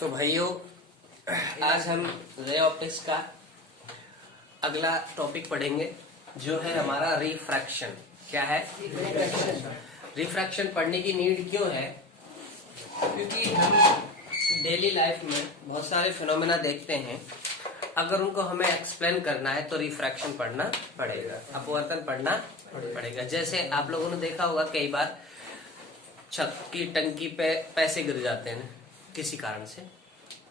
तो भाइयों, आज हम रे ऑप्टिक्स का अगला टॉपिक पढ़ेंगे जो है हमारा रिफ्रैक्शन। क्या है? रिफ्रैक्शन पढ़ने की नीड क्यों है? क्योंकि हम डेली लाइफ में बहुत सारे फिनोमेना देखते हैं। अगर उनको हमें एक्सप्लेन करना है तो रिफ्रैक्शन पढ़ना पड़ेगा, अपवर्तन पढ़ना पड़ेगा। जैसे आप लोगों ने देखा होगा, कई बार छत की टंकी पे पैसे गिर जाते हैं किसी कारण से,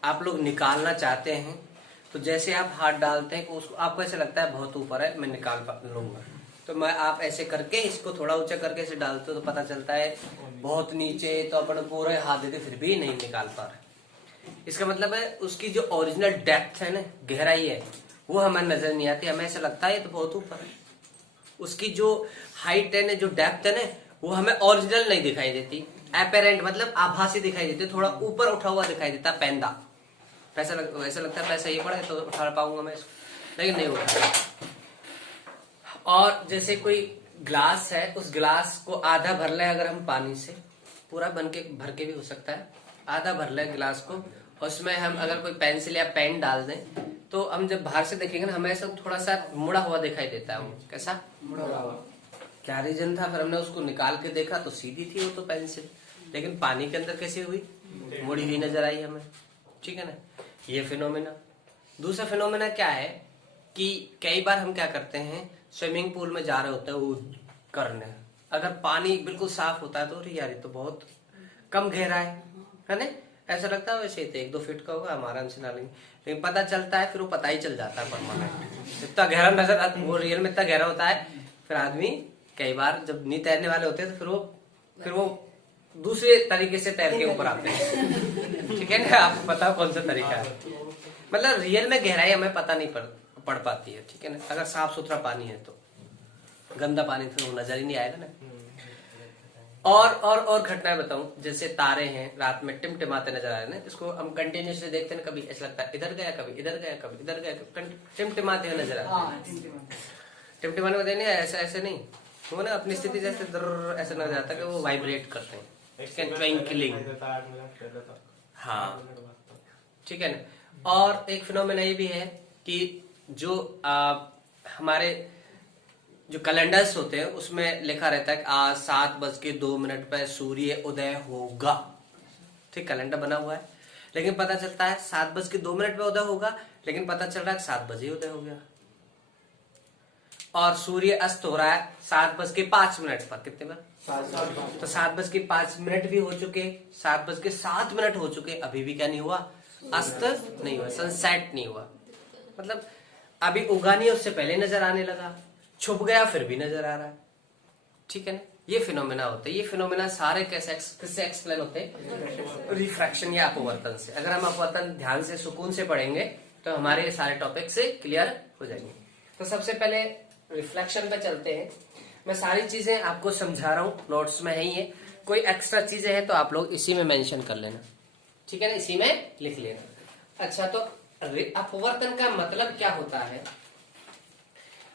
आप लोग निकालना चाहते हैं तो जैसे आप हाथ डालते हैं उसको आपको ऐसा लगता है बहुत ऊपर है, मैं निकाल लूंगा, तो मैं आप ऐसे करके इसको थोड़ा ऊंचा करके ऐसे डालते हो तो पता चलता है बहुत नीचे, तो अपन पूरे हाथ देते फिर भी नहीं निकाल पा रहे। इसका मतलब है उसकी जो ओरिजिनल डेप्थ है ना, गहराई है, वो हमें नजर नहीं आती। हमें ऐसा लगता है तो बहुत ऊपर है। उसकी जो हाइट है ना, जो डेप्थ है ना, वो हमें ओरिजिनल नहीं दिखाई देती। एपेरेंट मतलब आभासी दिखाई देती, थोड़ा ऊपर उठा हुआ दिखाई देता, पैंदा। वैसा लगता है पैसा ये पड़ा है तो उठा पाऊंगा मैं इसको, लेकिन नहीं उठा। और जैसे कोई ग्लास है, उस ग्लास को आधा भर ले अगर हम पानी से, पूरा भर के भी हो सकता है, आधा भर ले गिलास को, उसमें हम अगर कोई पेंसिल या पेन डाल दें तो हम जब बाहर से देखेंगे ना, हमें ऐसा थोड़ा सा मुड़ा हुआ दिखाई देता है। वो कैसा मुड़ा हुआ? क्या रीजन था? फिर हमने उसको निकाल के देखा तो सीधी थी वो तो पेंसिल, लेकिन पानी के अंदर कैसी हुई, मुड़ी हुई नजर आई हमें। ठीक है ना, ये फिनोमेना। दूसरा फिनोमेना क्या है कि कई बार हम क्या करते हैं, स्विमिंग पूल में जा रहे होते हैं वो करने, अगर पानी बिल्कुल साफ होता है तो यार ये तो बहुत कम गहरा है ना, ऐसा लगता है वैसे तो 1-2 फीट का होगा, हमारा हमसे ना लेंगे, लेकिन पता चलता है फिर वो पता ही चल जाता है परमानेंट, इतना गहरा नजर आता, वो रियल में इतना गहरा होता है। फिर आदमी कई बार जब नहीं तैरने वाले होते हैं तो फिर वो दूसरे तरीके से तैर के ऊपर आते हैं। ठीक है ना, आपको पता कौन सा तरीका है? मतलब रियल में गहराई हमें पता नहीं पड़ पाती है। ठीक है ना, अगर साफ सुथरा पानी है तो, गंदा पानी तो वो नजर ही नहीं आएगा ना। और घटनाएं बताऊं, जैसे तारे हैं रात में टिमटिमाते नजर आ रहे हैं, इसको हम कंटिन्यूसली देखते हैं, कभी ऐसा लगता है इधर गया, कभी इधर गया, कभी इधर गया, टिमटिमाते हुए नजर आ रहे हैं। टिमटिमाने में नहीं, ऐसे नहीं, वो ना अपनी स्थिति जैसे ऐसा नजर आता है कि वो वाइब्रेट करते हैं, ट्विंकलिंग। हाँ, ठीक है ना। और एक फिनोमेना ये भी है कि जो हमारे जो कैलेंडर्स होते हैं उसमें लिखा रहता है कि आज 7:02 पर सूर्य उदय होगा। ठीक, कैलेंडर बना हुआ है, लेकिन पता चलता है 7:02 पे उदय होगा, लेकिन पता चल रहा है 7 बजे उदय हो गया। और सूर्य अस्त हो रहा है 7:05 पर। कितने पर? तो 7:05 भी हो चुके, 7:07 हो चुके, अभी भी क्या नहीं हुआ, अस्त नहीं हुआ, सनसेट नहीं हुआ। मतलब अभी उगा नहीं, उससे पहले नजर आने लगा, छुप गया फिर भी नजर आ रहा है। ठीक है ना, ये फिनोमेना होते हैं। ये फिनोमेना सारे किससे एक्सप्लेन होते हैं? रिफ्रैक्शन या अपवर्तन से। अगर हम अपवर्तन ध्यान से सुकून से पढ़ेंगे तो हमारे सारे टॉपिक से क्लियर हो जाएंगे। तो सबसे पहले रिफ्लेक्शन पे चलते हैं। मैं सारी चीजें आपको समझा रहा हूँ, नोट्स में है ही है, कोई एक्स्ट्रा चीजें हैं तो आप लोग इसी में मेंशन कर लेना। ठीक है ना, इसी में लिख लेना। अच्छा, तो अपवर्तन का मतलब क्या होता है?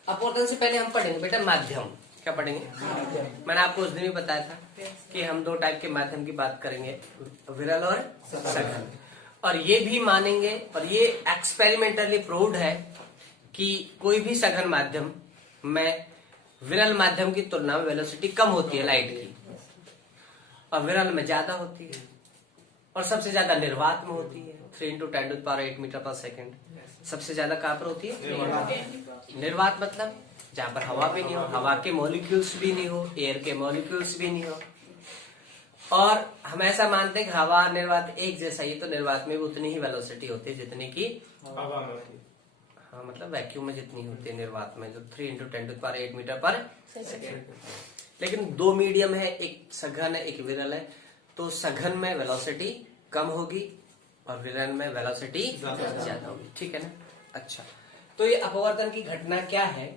अपवर्तन से पहले हम पढ़ेंगे बेटा माध्यम। क्या पढ़ेंगे? मैंने आपको उस दिन भी बताया था कि हम 2 टाइप के माध्यम की बात करेंगे, विरल और सघन। और ये भी मानेंगे, और ये एक्सपेरिमेंटली प्रूव्ड है कि कोई भी सघन माध्यम में विरल माध्यम की तुलना में वेलोसिटी कम होती है लाइट की, और विरल में ज्यादा होती है, और सबसे ज्यादा निर्वात में होती है, 3 × 10⁸ मीटर पर सेकेंड। सबसे ज्यादा कहां पर होती है? निर्वात मतलब जहां पर हवा भी नहीं हो, हवा के मॉलिक्यूल्स भी नहीं हो, एयर के मॉलिक्यूल्स भी नहीं हो। और हम ऐसा मानते हैं कि हवा निर्वात एक जैसा ही, तो निर्वात में भी उतनी ही वेलोसिटी होती है जितनी की हवा में होती है। हाँ, मतलब वैक्यूम में जितनी होती है निर्वात में, जो 3 × 10⁸ मीटर पर सेकेंड। लेकिन 2 मीडियम है, एक सघन है एक विरल है, तो सघन में वेलोसिटी कम होगी और विरल में वेलोसिटी ज्यादा होगी। ठीक है ना। अच्छा, तो ये अपवर्तन की घटना क्या है?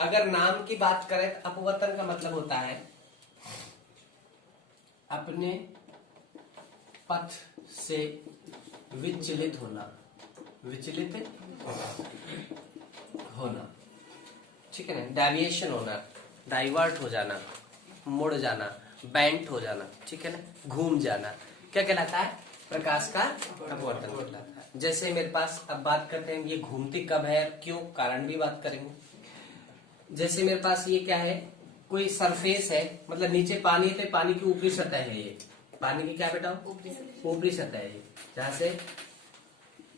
अगर नाम की बात करें तो अपवर्तन का मतलब होता है अपने पथ से विचलित होना, विचलित होना। ठीक है ना, डेविएशन होना, डाइवर्ट हो जाना, मुड़ जाना, बेंट हो जाना। ठीक है ना, घूम जाना, क्या कहलाता है? प्रकाश का अपवर्तन कहलाता है। जैसे मेरे पास, अब बात करते हैं ये घूमती कब है, क्यों, कारण भी बात करेंगे। जैसे मेरे पास ये क्या है, कोई सरफेस है, मतलब नीचे पानी है, तो पानी की ऊपरी सतह है, ये पानी की क्या बेटा, ऊपरी सतह है, जहां से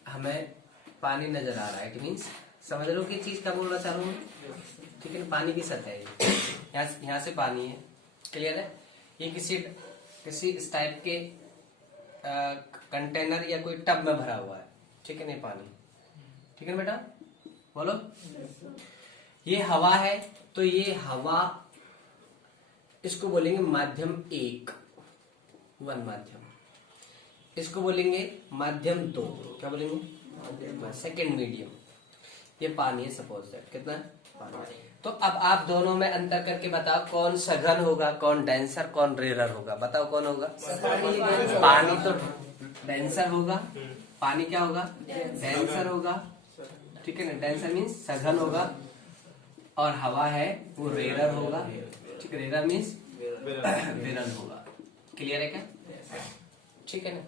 हमें पानी नजर आ रहा है। इट मीन्स समझ लो कि चीज क्या बोलना चाह रहा हूँ, ठीक है ना, पानी की सतह है, यहाँ से पानी है, क्लियर है। ये किसी इस टाइप के कंटेनर या कोई टब में भरा हुआ है, ठीक है ना, पानी, ठीक है बेटा, बोलो। ये हवा है, तो ये हवा, इसको बोलेंगे माध्यम 1 माध्यम, इसको बोलेंगे माध्यम 2, क्या बोलेंगे, सेकंड मीडियम। ये पानी है, सपोज दैट, कितना पानी। तो अब आप दोनों में अंतर करके बताओ कौन सघन होगा, कौन डेंसर, कौन रेयर होगा, बताओ कौन होगा। पानी तो डेंसर होगा, पानी क्या होगा, डेंसर होगा, ठीक है ना, डेंसर मीन्स सघन होगा, और हवा है वो रेयर होगा, ठीक है, रेयर मीन्स विरल होगा। क्लियर है क्या, ठीक है ना।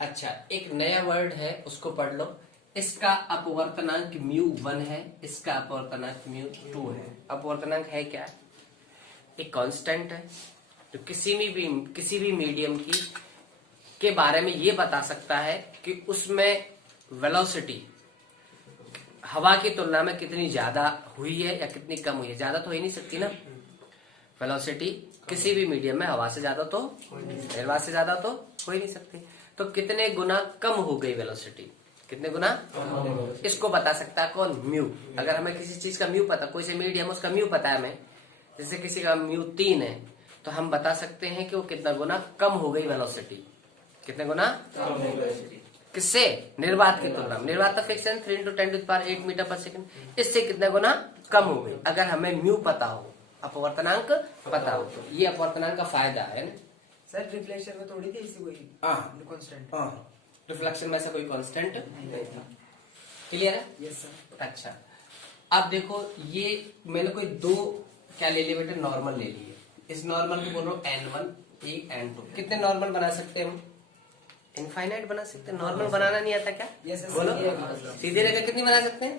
अच्छा, एक नया वर्ड है, उसको पढ़ लो। इसका अपवर्तनांक μ1 है, इसका अपवर्तनांक μ2 है। अपवर्तनांक है क्या, एक कांस्टेंट है जो किसी भी मीडियम के बारे में ये बता सकता है कि उसमें वेलोसिटी हवा की तुलना में कितनी ज्यादा हुई है या कितनी कम हुई है। ज्यादा तो हो ही नहीं सकती ना, वेलोसिटी किसी भी मीडियम में हवा से ज्यादा तो, हवा से ज्यादा तो हो ही नहीं सकती। तो कितने गुना कम हो गई वेलोसिटी, कितने गुना, इसको बता सकता है कौन, म्यू। अगर हमें किसी चीज का म्यू पता, कोई से मीडियम उसका म्यू पता है हमें, जैसे किसी का म्यू 3 है, तो हम बता सकते हैं कि वो कितना गुना कम हो गई वेलोसिटी, कितने गुना किससे, निर्वात की तुलना में। निर्वात का फिक्स है 3 × 10⁸ मीटर पर सेकंड, इससे कितने गुना कम हो गई। अगर हमें म्यू पता हो, अपवर्तनांक पता हो, तो ये अपवर्तनांक का फायदा है ना सर। रिफ्लेक्शन में थोड़ी थी इसी कोई कांस्टेंट, रिफ्लेक्शन में ऐसा कोई कांस्टेंट नहीं था। क्लियर है, यस सर। अच्छा, अब देखो ये मैंने कोई दो क्या ले लिए बेटा, नॉर्मल ले लिए। इस नॉर्मल को बोल रहा हूँ n1 एक n2। कितने नॉर्मल बना सकते हैं हम, इनफाइनाइट बना सकते हैं। नॉर्मल बनाना नहीं आता क्या, यस सर, बोलो। सीधे रेखा कितनी बना सकते हैं,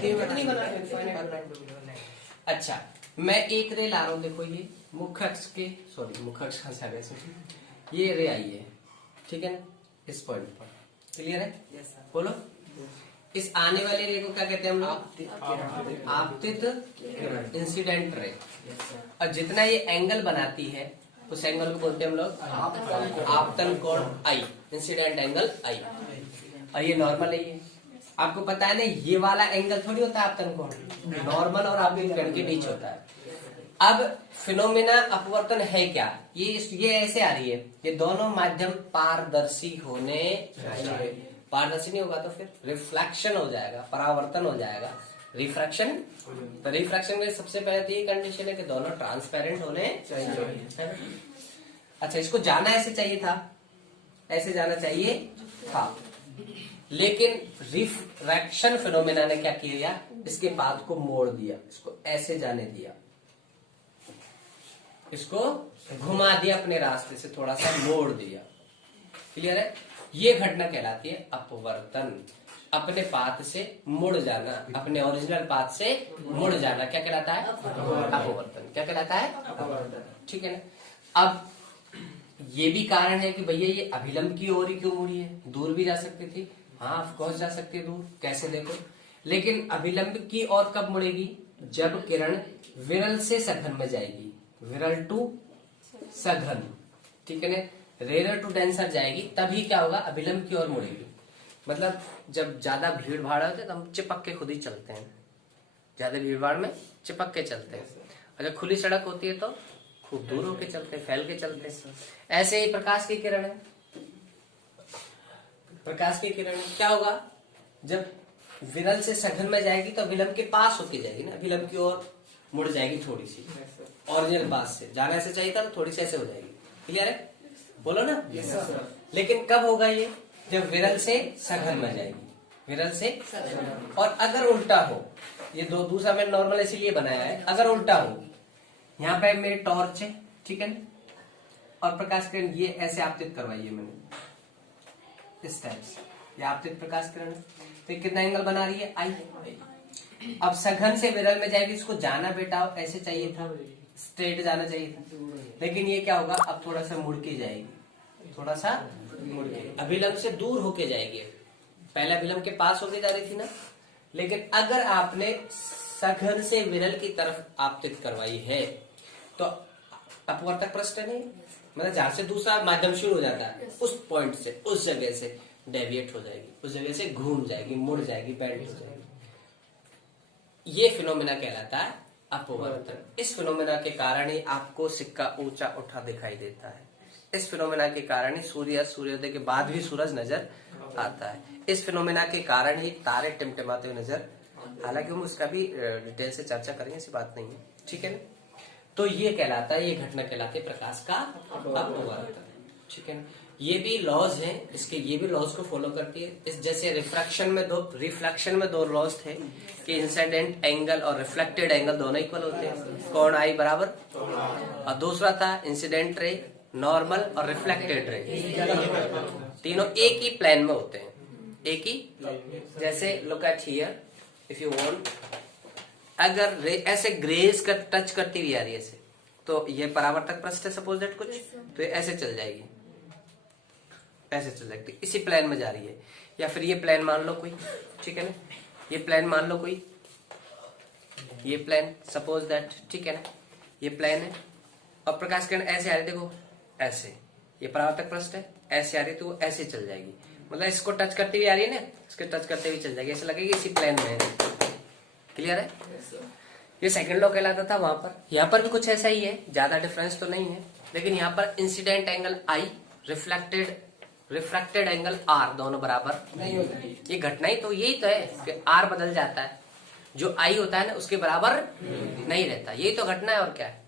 कितनी बना सकते। अच्छा, मैं एक रे ला रहा हूँ, देखो ये मुख्य अक्ष के, सॉरी मुख्य अक्ष कहाँ से आ गया, ये रे आई है, ठीक है ना, इस पॉइंट पर। क्लियर है, यस सर। बोलो। इस आने वाले रे को क्या कहते हैं हम लोग, आपतित इंसिडेंट रे। और जितना ये एंगल बनाती है उस एंगल को बोलते हैं हम लोग आपतन कोण आई, इंसिडेंट एंगल आई। और ये नॉर्मल है, ये आपको पता है ना, ये वाला एंगल थोड़ी होता है आपतन कोण, नॉर्मल और आपतित कोण के बीच होता है। अब फिनोमिना अपवर्तन है क्या, ये ऐसे आ रही है, ये दोनों माध्यम पारदर्शी होने चाहिए। पारदर्शी नहीं होगा तो फिर रिफ्लेक्शन हो जाएगा, परावर्तन हो जाएगा, रिफ्रैक्शन। तो रिफ्रैक्शन में सबसे पहले तो ये कंडीशन है कि दोनों ट्रांसपेरेंट होने चाहिए। अच्छा, इसको जाना ऐसे चाहिए था, ऐसे जाना चाहिए था, लेकिन रिफ्रैक्शन फिनोमिना ने क्या किया, इसके पाथ को मोड़ दिया, इसको ऐसे जाने दिया, इसको घुमा दिया, अपने रास्ते से थोड़ा सा मोड़ दिया। क्लियर है, ये घटना कहलाती है अपवर्तन। अपने पाथ से मुड़ जाना, अपने ओरिजिनल पाथ से मुड़ जाना क्या कहलाता है, अपवर्तन। क्या कहलाता है, अपवर्तन, ठीक है ना। अब ये भी कारण है कि भैया ये अभिलंब की ओर ही क्यों मुड़ी है, दूर भी जा सकती थी, हाँ ऑफकोर्स जा सकती है दूर, कैसे देखो, लेकिन अभिलंब की ओर कब मुड़ेगी, जब किरण विरल से सघन में जाएगी, विरल टू सघन, ठीक है ना, रेयर टू डेंसर जाएगी, तभी क्या होगा, अभिलंब की ओर मुड़ेगी। मतलब जब ज्यादा भीड़ भाड़ होते तो हम चिपक के खुद ही चलते हैं, ज्यादा भीड़ भाड़ में चिपक के चलते हैं, और जब खुली सड़क होती है तो खूब दूर होके चलते हैं, फैल के चलते हैं। ऐसे ही प्रकाश की किरण है, प्रकाश की किरण क्या होगा, जब विरल से सघन में जाएगी तो अभिलंब के पास होके जाएगी ना, अभिलंब की ओर मुड़ जाएगी थोड़ी सी, ओरिजिनल पाथ से जाना ऐसे चाहिए था तो थोड़ी सी ऐसे हो जाएगी। क्लियर है, बोलो ना। लेकिन कब होगा ये, जब विरल से सघन में जाएगी, विरल से। और अगर उल्टा हो, ये दो दूसरा मैंने नॉर्मल इसीलिए बनाया है, अगर उल्टा हो, यहाँ पे मेरी टॉर्च है, ठीक है ना, और प्रकाश किरण ये ऐसे आपतित करवाई है मैंने, इस टाइप से, ये आपतित प्रकाश किरण है। तो कितना एंगल बना रही है, आई। अब सघन से विरल में जाएगी, इसको जाना बेटा ऐसे चाहिए था, स्ट्रेट जाना चाहिए था, लेकिन ये क्या होगा, अब थोड़ा सा मुड़ के जाएगी, थोड़ा सा मुड़ के, अभिलंब से दूर होके जाएगी। पहले अभिलंब के पास होके जा रही थी ना, लेकिन अगर आपने सघन से विरल की तरफ आपतित करवाई है तो अपवर्तक पृष्ठ नहीं, मतलब जहां से दूसरा माध्यम शुरू हो जाता है उस पॉइंट से, उस जगह से डेविएट हो जाएगी, उस जगह से घूम जाएगी, मुड़ जाएगी, बेंड हो जाएगी। ये फिनोमेना कहलाता है अपवर्तन। इस फिनोमेना के कारण ही आपको सिक्का ऊंचा उठा दिखाई देता है। इस फिनोमेना के कारण ही सूर्योदय के बाद भी सूरज नजर आता है। इस फिनोमेना के कारण ही तारे टिमटिमाते हुए नजर, हालांकि हम उसका भी डिटेल से चर्चा करेंगे, ऐसी बात नहीं है, ठीक है ना। तो ये कहलाता है, ये घटना कहलाती है प्रकाश का अपवर्तन, ठीक है ना। ये भी लॉज हैं इसके, ये भी लॉज को फॉलो करती है। इस जैसे रिफ्रैक्शन में दो लॉज थे कि इंसिडेंट एंगल और रिफ्लेक्टेड एंगल दोनों इक्वल होते हैं, कोण आई बराबर, और दूसरा था इंसिडेंट रे, नॉर्मल और रिफ्लेक्टेड रे, तीनों एक ही प्लेन में होते हैं, एक ही। जैसे look at here, if you want, अगर ऐसे ग्रेज का टच करती हुई आ रही है ऐसे, तो ये परावर्तक पृष्ठ है सपोज दैट कुछ, तो ये ऐसे चल जाएगी, ऐसे चल जाएगी, इसी प्लेन में जा रही है। या फिर ये प्लेन मान लो कोई, ठीक है ना, ये प्लेन मान लो कोई, ये प्लेन सपोज दैट, ठीक है ना, ये प्लेन है और प्रकाश किरण ऐसे आ रही, देखो ऐसे, ये परावर्तक पृष्ठ है, ऐसे आ रही तो वो ऐसे चल जाएगी, मतलब इसको टच करती हुई आ रही है ना, इसके टच करते हुए चल जाएगी, ऐसे लगेगी इसी प्लेन में है। क्लियर है? ये सेकंड लॉ कहलाता था वहां पर। यहाँ पर भी कुछ ऐसा ही है, ज्यादा डिफरेंस तो नहीं है, लेकिन यहाँ पर incident angle i, refracted angle r, दोनों बराबर नहीं होते। ये घटना ही तो यही तो है कि आर बदल जाता है, जो आई होता है ना उसके बराबर नहीं रहता, यही तो घटना है, और क्या है।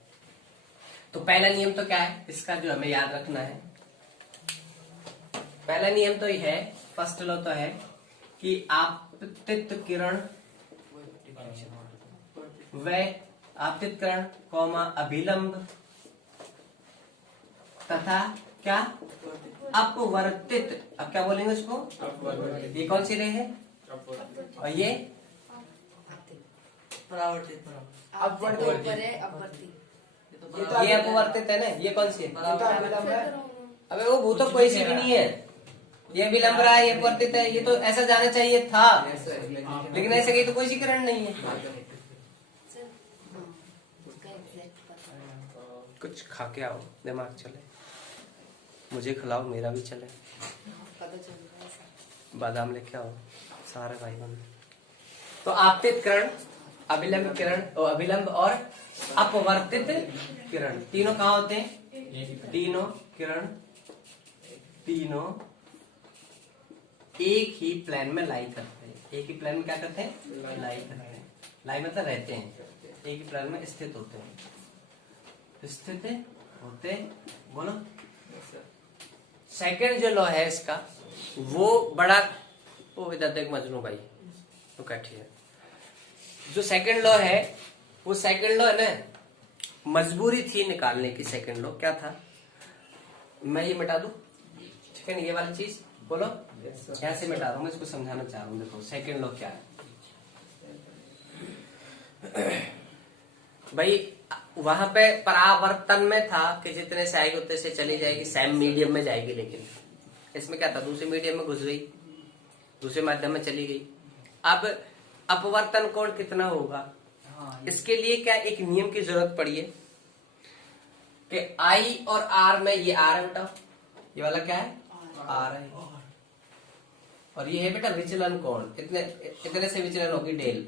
तो पहला नियम तो क्या है इसका, जो हमें याद रखना है, पहला नियम तो यह है, फर्स्ट लॉ तो है कि आपतित किरण व आपतित किरण कौमा अभिलंब तथा क्या अपवर्तित, अब क्या बोलेंगे उसको, ये कौन सी रे है, और ये परावर्तित, ये अपवर्तित है ना, ये कौन सी है, अबे वो भूत कोई सी भी नहीं है, ये विलंब रहा है, ये अपवर्तित है, ये तो ऐसा जाना चाहिए था, लेकिन ऐसे कहीं तो कोई सी किरण नहीं है। कुछ खा के आओ, दिमाग चले, मुझे खिलाओ, मेरा भी चले, बादाम लेके आओ सारे भाई बहन। तो आपतित किरण, अभिलंब किरण, अभिलंब और अपवर्तित किरण, तीनों कहाँ होते हैं, तीनों किरण, तीनों एक ही प्लेन में लाई करते हैं, एक ही प्लेन में क्या करते हैं, लाई करते हैं, लाई मतलब रहते हैं, एक ही प्लेन में स्थित होते हैं, स्थित होते, बोलो। सेकंड जो लॉ है इसका, वो बड़ा, वो इधर देख मजनू भाई, तो कैठिए, जो सेकंड लॉ है, वो सेकंड लॉ है ना, मजबूरी थी निकालने की। सेकंड लॉ क्या था, मैं ये मिटा दूं, ठीक है ना, ये वाली चीज बोलो, यहाँ से मिटा रहा हूं, मैं इसको समझाना चाह रहा हूँ। देखो सेकंड लॉ क्या है भाई, वहां पे परावर्तन में था कि जितने से आएगी उतने से चली जाएगी, सेम मीडियम में जाएगी, लेकिन इसमें क्या था, दूसरे मीडियम में घुस गई, दूसरे माध्यम में चली गई। अब अपवर्तन कोण कितना होगा, इसके लिए क्या एक नियम की जरूरत पड़ी है कि आई और आर में, ये आर है बेटा, ये वाला क्या है, आर है, और ये है बेटा विचलन कोण, इतने से विचलन होगी डेल,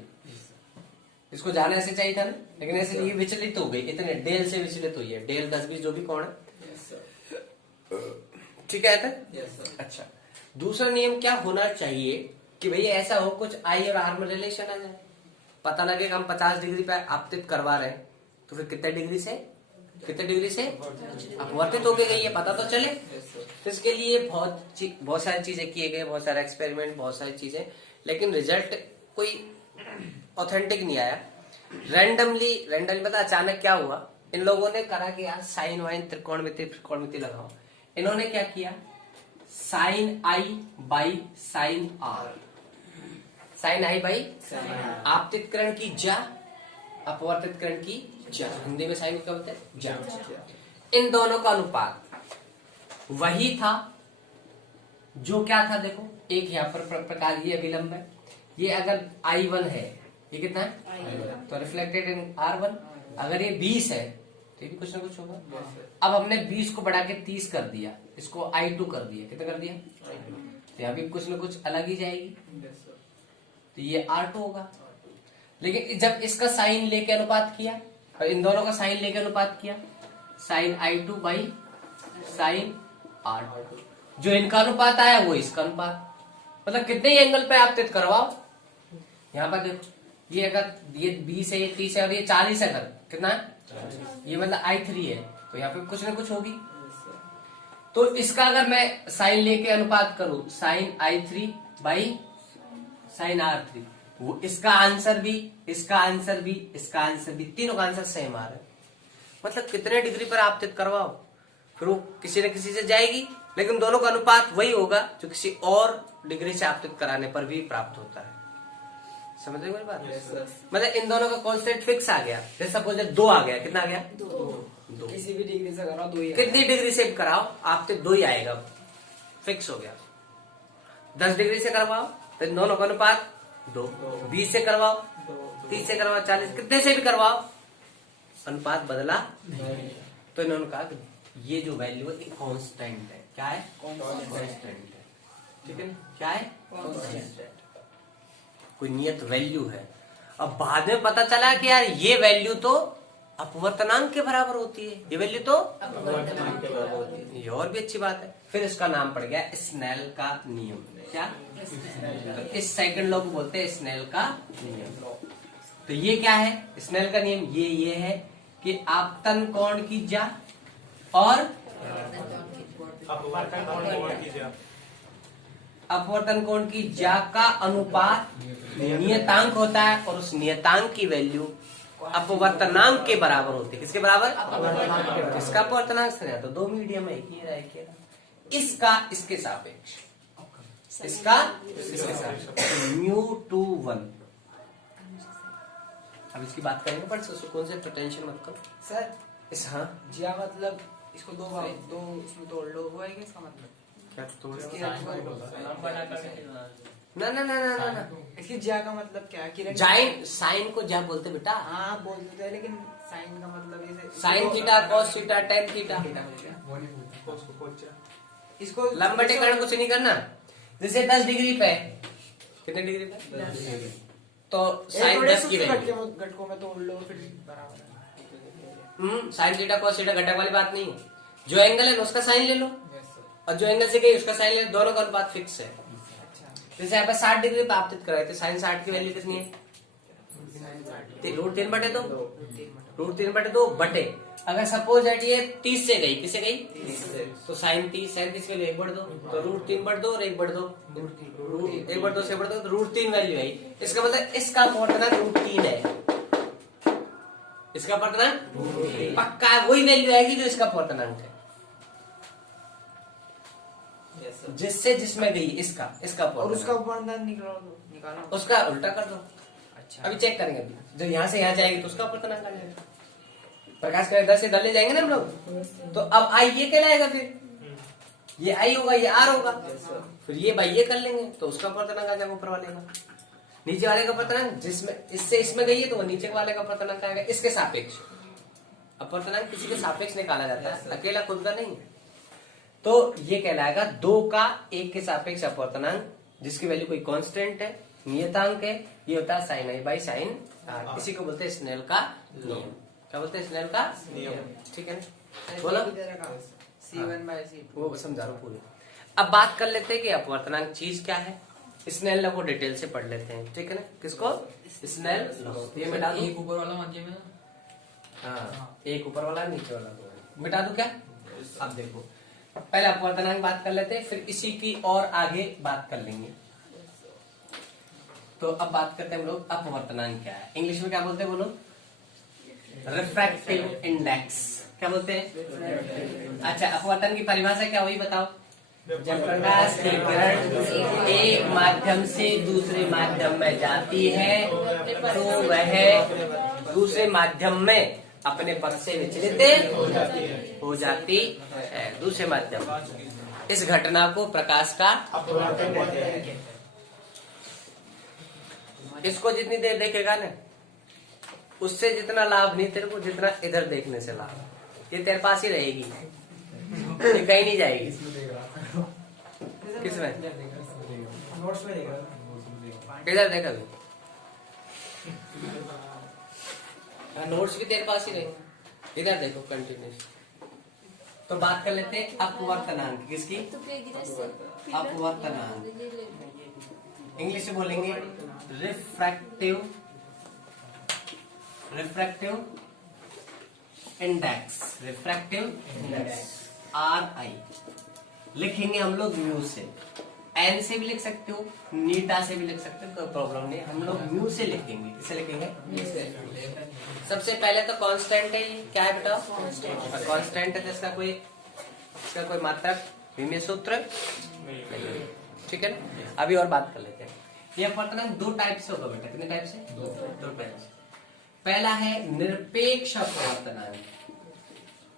इसको जाना ऐसे चाहिए था ना, लेकिन ऐसे ये विचलित हो गई, इतने डेल से विचलित हुई है, डेल 10-20 जो भी कोण है, ठीक है था। अच्छा, दूसरा नियम क्या होना चाहिए कि भैया ऐसा हो कुछ आई और आर में रिलेशन आ जाए, पता लगे कि हम 50 डिग्री पे आपतित करवा रहे हैं, तो फिर कितने डिग्री से अपवर्तित होके गई है, पता तो चले। तो इसके लिए बहुत सारी चीजें किए गए, बहुत सारे एक्सपेरिमेंट, बहुत सारी चीजें, लेकिन रिजल्ट कोई ऑथेंटिक नहीं आया। रैंडमली पता अचानक क्या हुआ, इन लोगों ने करा कि यार साइन वाइन त्रिकोणमिति लगाओ। इन्होंने क्या किया, sine i by sine r, sine i by आपतित करण की जा, अपवर्तित करण की जा, हिंदी में साइन क्या बोलते हैं, जा। इन दोनों का अनुपात वही था जो क्या था, देखो एक यहाँ पर प्रकाशीय अभिलंब है, ये अगर I1 है, ये कितना है तो रिफ्लेक्टेड इन R1, अगर ये 20 है तो ये भी कुछ ना कुछ होगा। अब हमने 20 को बढ़ा के 30 कर दिया, इसको I2 कर दिया, कितना कर दिया, तो यहाँ भी कुछ ना कुछ अलग ही जाएगी, तो ये R2 होगा। लेकिन जब इसका साइन लेके अनुपात किया और इन दोनों का साइन लेके अनुपात किया, sign I2 by sine R2, जो इनका अनुपात आया वो इसका अनुपात, मतलब कितने ही एंगल पे आप आपतित करवाओ। यहाँ पर देखो ये अगर ये 20 है, ये 30 है और ये 40 है, अगर कितना है, ये मतलब I3 है, तो यहाँ पे कुछ ना कुछ होगी। तो इसका अगर मैं साइन लेके अनुपात करूं, sign I3 by sine R3, वो इसका आंसर भी, इसका आंसर भी, इसका आंसर भी, तीनों का आंसर सेम आ रहा है। मतलब कितने डिग्री पर आपतित करवाओ, फिर वो किसी न किसी से जाएगी, लेकिन दोनों का अनुपात वही होगा जो किसी और डिग्री से आपतित कराने पर भी प्राप्त होता है। समझ रहे मेरी बात? मतलब इन दोनों का कांस्टेंट फिक्स आ गया। जैसे सपोज 2 आ गया, कितना आ गया, 2। किसी भी डिग्री से कराओ 2 ही कितनी डिग्री से कराओ आपतित 2 ही आएगा, फिक्स हो गया। 10 डिग्री से करवाओ तो इन दोनों का अनुपात 2, 20 से करवाओ, 30 से करवाओ, 40, कितने से भी करवाओ, अनुपात बदला। तो इन्होंने कहा कि ये जो वैल्यू है एक कांस्टेंट है। क्या है? कांस्टेंट है। ठीक है, क्या है? कांस्टेंट, कोई नियत वैल्यू है। अब बाद में पता चला कि यार ये वैल्यू तो अपवर्तनांक के बराबर होती है, ये वैल्यू तो अपवर्तनांक के बराबर होती है, ये और भी अच्छी बात है। फिर इसका नाम पड़ गया स्नेल का नियम। क्या? तो इस सेकंड लॉ को बोलते हैं स्नेल का नियम। तो ये क्या है स्नेल का नियम? ये है कि आपतन कोण की जा और अपवर्तन कोण की जा का अनुपात नियतांक होता है, और उस नियतांक की वैल्यू अपवर्तनांक के बराबर होती है। किसके बराबर? किसका अपवर्तनांक है? तो 2 मीडियम है, एक ही रहा, इसका इसके सापेक्ष, इसका इसके सापेक्ष μ/1। अब इसकी बात करेंगे, पर कौन से टेंशन मत करो सर। इस हाँ जिया मतलब इसको 2 इसमें तोड़ लो, वो है क्या इसका मतलब? क्या तोड़? ना इसकी ज्या का मतलब क्या है? किरण जाइन साइन को ज्या बोलते बेटा। हाँ बोलते हैं, लेकिन साइन का मतलब जैसे sine theta, cos theta, tan theta. इसको लंबवतीकरण कुछ नहीं करना। जैसे 10 डिग्री पे, कितने डिग्री पे, तो साइन 10 की वैल्यू घटकों में तोड़ लो, फिर बराबर है। साइन थीटा कॉस थीटा घटक वाली बात नहीं है। जो एंगल है उसका साइन ले लो, और जो एंगल से गई उसका साइन ले लो, दोनों का अनुपात फिक्स है। जैसे यहाँ पे 60 डिग्री पे आपतित कराए थे, साइन 60 की वैल्यू कितनी है? √3/2, √3/2 बटे, अगर सपोज है ये 30 से गई, किससे गई? 30 से, तो साइन 30, साइन 30 की वैल्यू 1/2, तो √3/2 और 1/2, 1/2 से 1/2, तो √3 वैल्यू आई। इसका मतलब इसका अपवर्तनांक √3 है, इसका अपवर्तनांक पक्का है, वही वैल्यू आएगी जो इसका अपवर्तनांक है, जिससे जिसमें गई इसका और उसका अपवर्तनांक निकालो, उसका उल्टा कर दो। अच्छा, अभी चेक करेंगे, अभी जब यहाँ से यहाँ जाएगी तो उसका अपवर्तनांक आ जाएगा। प्रकाश का 10 से 10 ले जाएंगे ना हम लोग, तो अब आई ये कहलाएगा, फिर ये आई होगा, ये आर होगा, फिर ये बाई ये कर लेंगे तो उसका अपवर्तनांक आ जाएगा ऊपर वाले का। नीचे वाले का अपवर्तनांक जिसमें इससे इसमें गई है तो वो नीचे वाले का अपवर्तनांक आएगा इसके सापेक्ष। अपवर्तनांक किसी के सापेक्ष निकाला जाता है, अकेला खुद का नहीं। तो ये कहलाएगा 2 का 1 के सापेक्ष अपवर्तनांक, जिसकी वैल्यू कोई कांस्टेंट है, नियतांक है। ये होता है sine i by sine r. इसी को बोलते हैं स्नेल का नियम। क्या बोलते हैं? स्नेल का नियम। ठीक है ना, बोला C1/C2 वो समझा रहा हूँ पूरी। अब बात कर लेते हैं कि अपवर्तनांक चीज क्या है। स्नेल लॉ को डिटेल से पढ़ लेते हैं, ठीक है ना। किसको? Snell law. ये मिटा दूं? एक ऊपर वाला मध्य में, हाँ, एक ऊपर वाला नीचे वाला मिटा दूं क्या? अब देखो, पहले अपवर्तनांक बात कर लेते हैं, फिर इसी की और आगे बात कर लेंगे। तो अब बात करते हैं हम लोग अपवर्तनांक क्या है। इंग्लिश में क्या बोलते हैं बोलो? Refractive index. क्या बोलते हैं? अच्छा, अपवर्तन की परिभाषा क्या हुई बताओ? जब प्रकाश की किरण एक माध्यम से दूसरे माध्यम में जाती है तो वह दूसरे माध्यम में अपने पथ से विचलित हो जाती है। दूसरे माध्यम, इस घटना को प्रकाश का अपवर्तन कहते हैं। इसको जितनी देर देखेगा ना, उससे जितना लाभ नहीं तेरे को, जितना इधर देखने से लाभ। ये तेरे पास ही रहेगी, ये कहीं नहीं जाएगी। किसमें? नोट्स में देख रहा इधर देखा भी, नोट्स भी तेरे पास ही रहेंगे। इधर देखो कंटिन्यूस। तो बात कर लेते हैं अपवर्तनांक किसकी? अपवर्तनांक इंग्लिश में बोलेंगे refractive index. Refractive index RI लिखेंगे हम लोग म्यू से। एन से भी लिख सकते हो, नीटा से भी लिख सकते हो, कोई प्रॉब्लम नहीं। हम लोग म्यू से लिखेंगे। किसे लिखेंगे? सबसे पहले तो कांस्टेंट है। ये क्या है बेटा? कांस्टेंट है तो इसका कोई मात्रक विमेय सूत्र, ठीक है ना। अभी और बात कर लेते हैं। ये अपवर्तनांक दो टाइप से होगा बेटा। कितने टाइप से? दो टाइप से। पहला है निरपेक्ष अपवर्तनांक,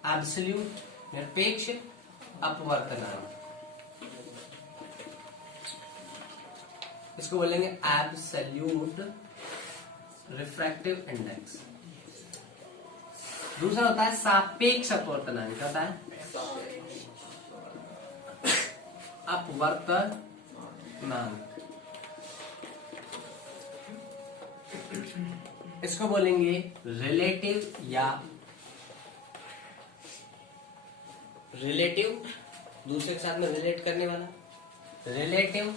एब्सोल्यूट निरपेक्ष अपवर्तनांक। इसको बोलेंगे एब्सोल्यूट रिफ्रैक्टिव इंडेक्स। दूसरा होता है सापेक्ष अपवर्तनांक। क्या होता है? अपवर्तनांक। इसको बोलेंगे रिलेटिव या रिलेटिव, दूसरे के साथ में रिलेट करने वाला, रिलेटिव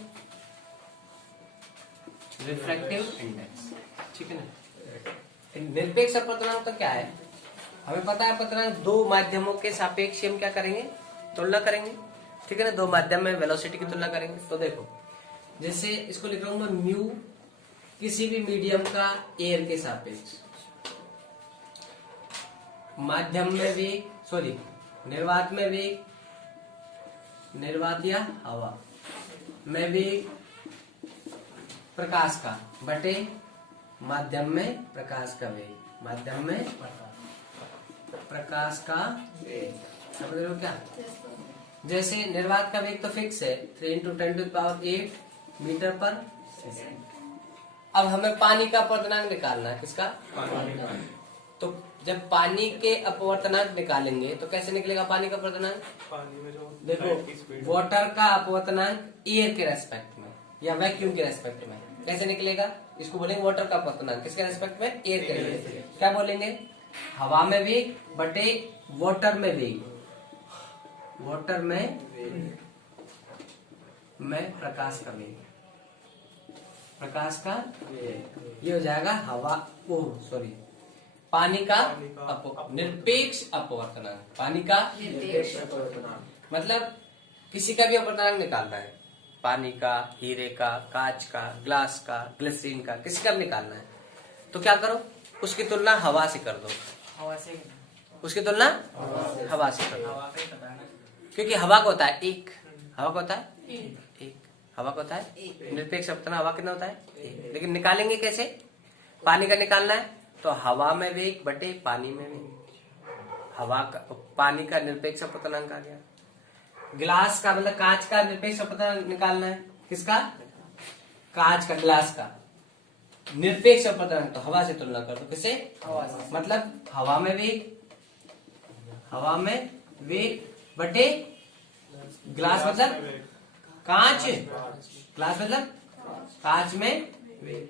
रिफ्रैक्टिव इंडेक्स, ठीक है ना। निरपेक्ष अपवर्तनांक तो क्या है? हमें पता है अपवर्तनांक दो माध्यमों के सापेक्ष हम क्या करेंगे? तुलना करेंगे, ठीक है ना। दो माध्यम में वेलोसिटी की तुलना करेंगे। तो देखो, जैसे इसको लिख रहा हूं मैं म्यू किसी भी मीडियम का एयर के सापेक्ष, माध्यम में वेग, सॉरी निर्वात में वेग, निर्वात या हवा में वेग प्रकाश का बटे माध्यम में प्रकाश का वेग, माध्यम में प्रकाश का वेग। समझ रहे हो क्या? जैसे निर्वात का वेग तो फिक्स है 3 × 10⁸ मीटर पर सेकंड। अब हमें पानी का अपवर्तनांक निकालना है। किसका? तो जब पानी के अपवर्तनांक निकालेंगे तो कैसे निकलेगा पानी का अपवर्तनांक? देखो, वाटर का अपवर्तनांक एयर के रेस्पेक्ट में या वैक्यूम के रेस्पेक्ट में कैसे निकलेगा? इसको बोलेंगे वाटर का अपवर्तनांक। किसके रेस्पेक्ट में? एयर के रेस्पेक्ट में। क्या बोलेंगे? हवा में वेग बटे वाटर में वेग, वाटर में प्रकाश का वेग, प्रकाश का ये हो जाएगा हवा, पानी का निरपेक्ष अपवर्तनांक। पानी का निरपेक्ष अपवर्तनांक मतलब किसी का भी अपवर्तनांक निकालना है, पानी का, हीरे का, कांच का, ग्लास का, ग्लिसरीन का, किसी का भी निकालना है तो क्या करो? उसकी तुलना हवा से कर दो। हवा से? उसकी तुलना हवा से कर दो, क्योंकि हवा को होता है एक। हवा को होता है एक। हवा को होता है निरपेक्ष अपवर्तनांक। हवा कितना होता है? एक। लेकिन निकालेंगे कैसे? पानी का निकालना है तो हवा में वेग बटे पानी में वेग। हवा का, पानी का निरपेक्ष अपवर्तनांक आ गया। गिलास का मतलब कांच का निरपेक्ष अपवर्तनांक निकालना है। किसका? कांच का, ग्लास का निरपेक्ष अपवर्तनांक तो हवा से तुलना कर दो। किसे? हवा से। मतलब हवा में वेग, हवा में वेग बटे ग्लास मतलब कांच, ग्लास मतलब कांच में वेग।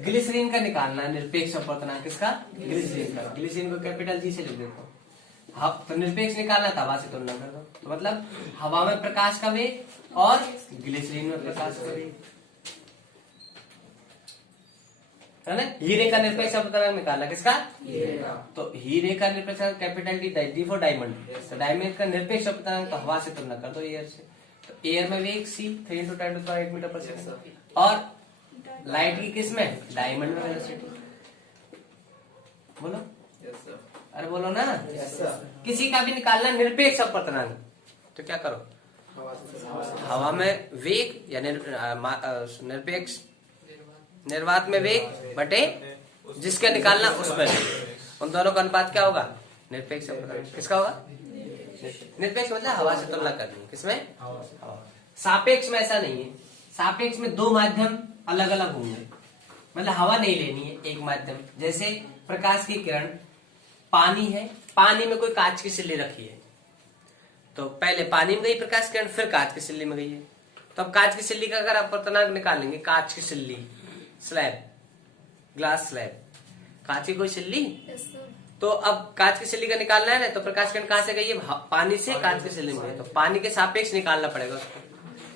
ग्लिसरीन का निकालना है निरपेक्ष अपवर्तनांक। किसका? ग्लिसरीन का। ग्लिसरीन को कैपिटल G से लिख देते हो। तो निरपेक्ष निकालना था, हवा से तुलना कर दो। तो मतलब हवा में प्रकाश का वेग और ग्लिसरीन में प्रकाश का वेग, है ना। हीरे का निरपेक्ष अपवर्तनांक निकालना। किसका? हीरे का। तो हीरे का निरपेक्ष कैपिटल D फॉर डायमंड। तो डायमंड का निरपेक्ष अपवर्तनांक तो हवा से तुलना कर दो एयर से। तो एयर में वेग c 3 × 10⁸ मीटर पर सेकंड और लाइट की किस में? डायमंड में वेलोसिटी। बोलो। अरे बोलो ना, किसी का भी निकालना निरपेक्ष अपवर्तनांक, तो क्या करो, हवा में वेग या निरपेक्ष निर्वात में वेग बटे जिसका निकालना उसमें वेग, उन दोनों का अनुपात क्या होगा, निरपेक्ष अपवर्तनांक। किसका होगा, निरपेक्ष मतलब हवा से तुलना करनी, किसमें, हवा। सापेक्ष में ऐसा नहीं है, सापेक्ष में दो माध्यम अलग अलग होंगे, मतलब हवा नहीं लेनी है, एक माध्यम। जैसे प्रकाश की किरण, पानी है, पानी में कोई कांच की सिल्ली रखी है, तो पहले पानी में गई प्रकाश किरण, फिर कांच की सिल्ली में गई है, तो अब कांच की सिल्ली का अगर अपवर्तनांक निकालेंगे, कांच की सिल्ली, स्लैब, ग्लास स्लैब, कांच की कोई सिल्ली, तो अब कांच की सिल्ली का निकालना है ना, तो प्रकाश किरण कहां से गई है, पानी से कांच की सिल्ली में गई, तो पानी के सापेक्ष निकालना पड़ेगा उसको,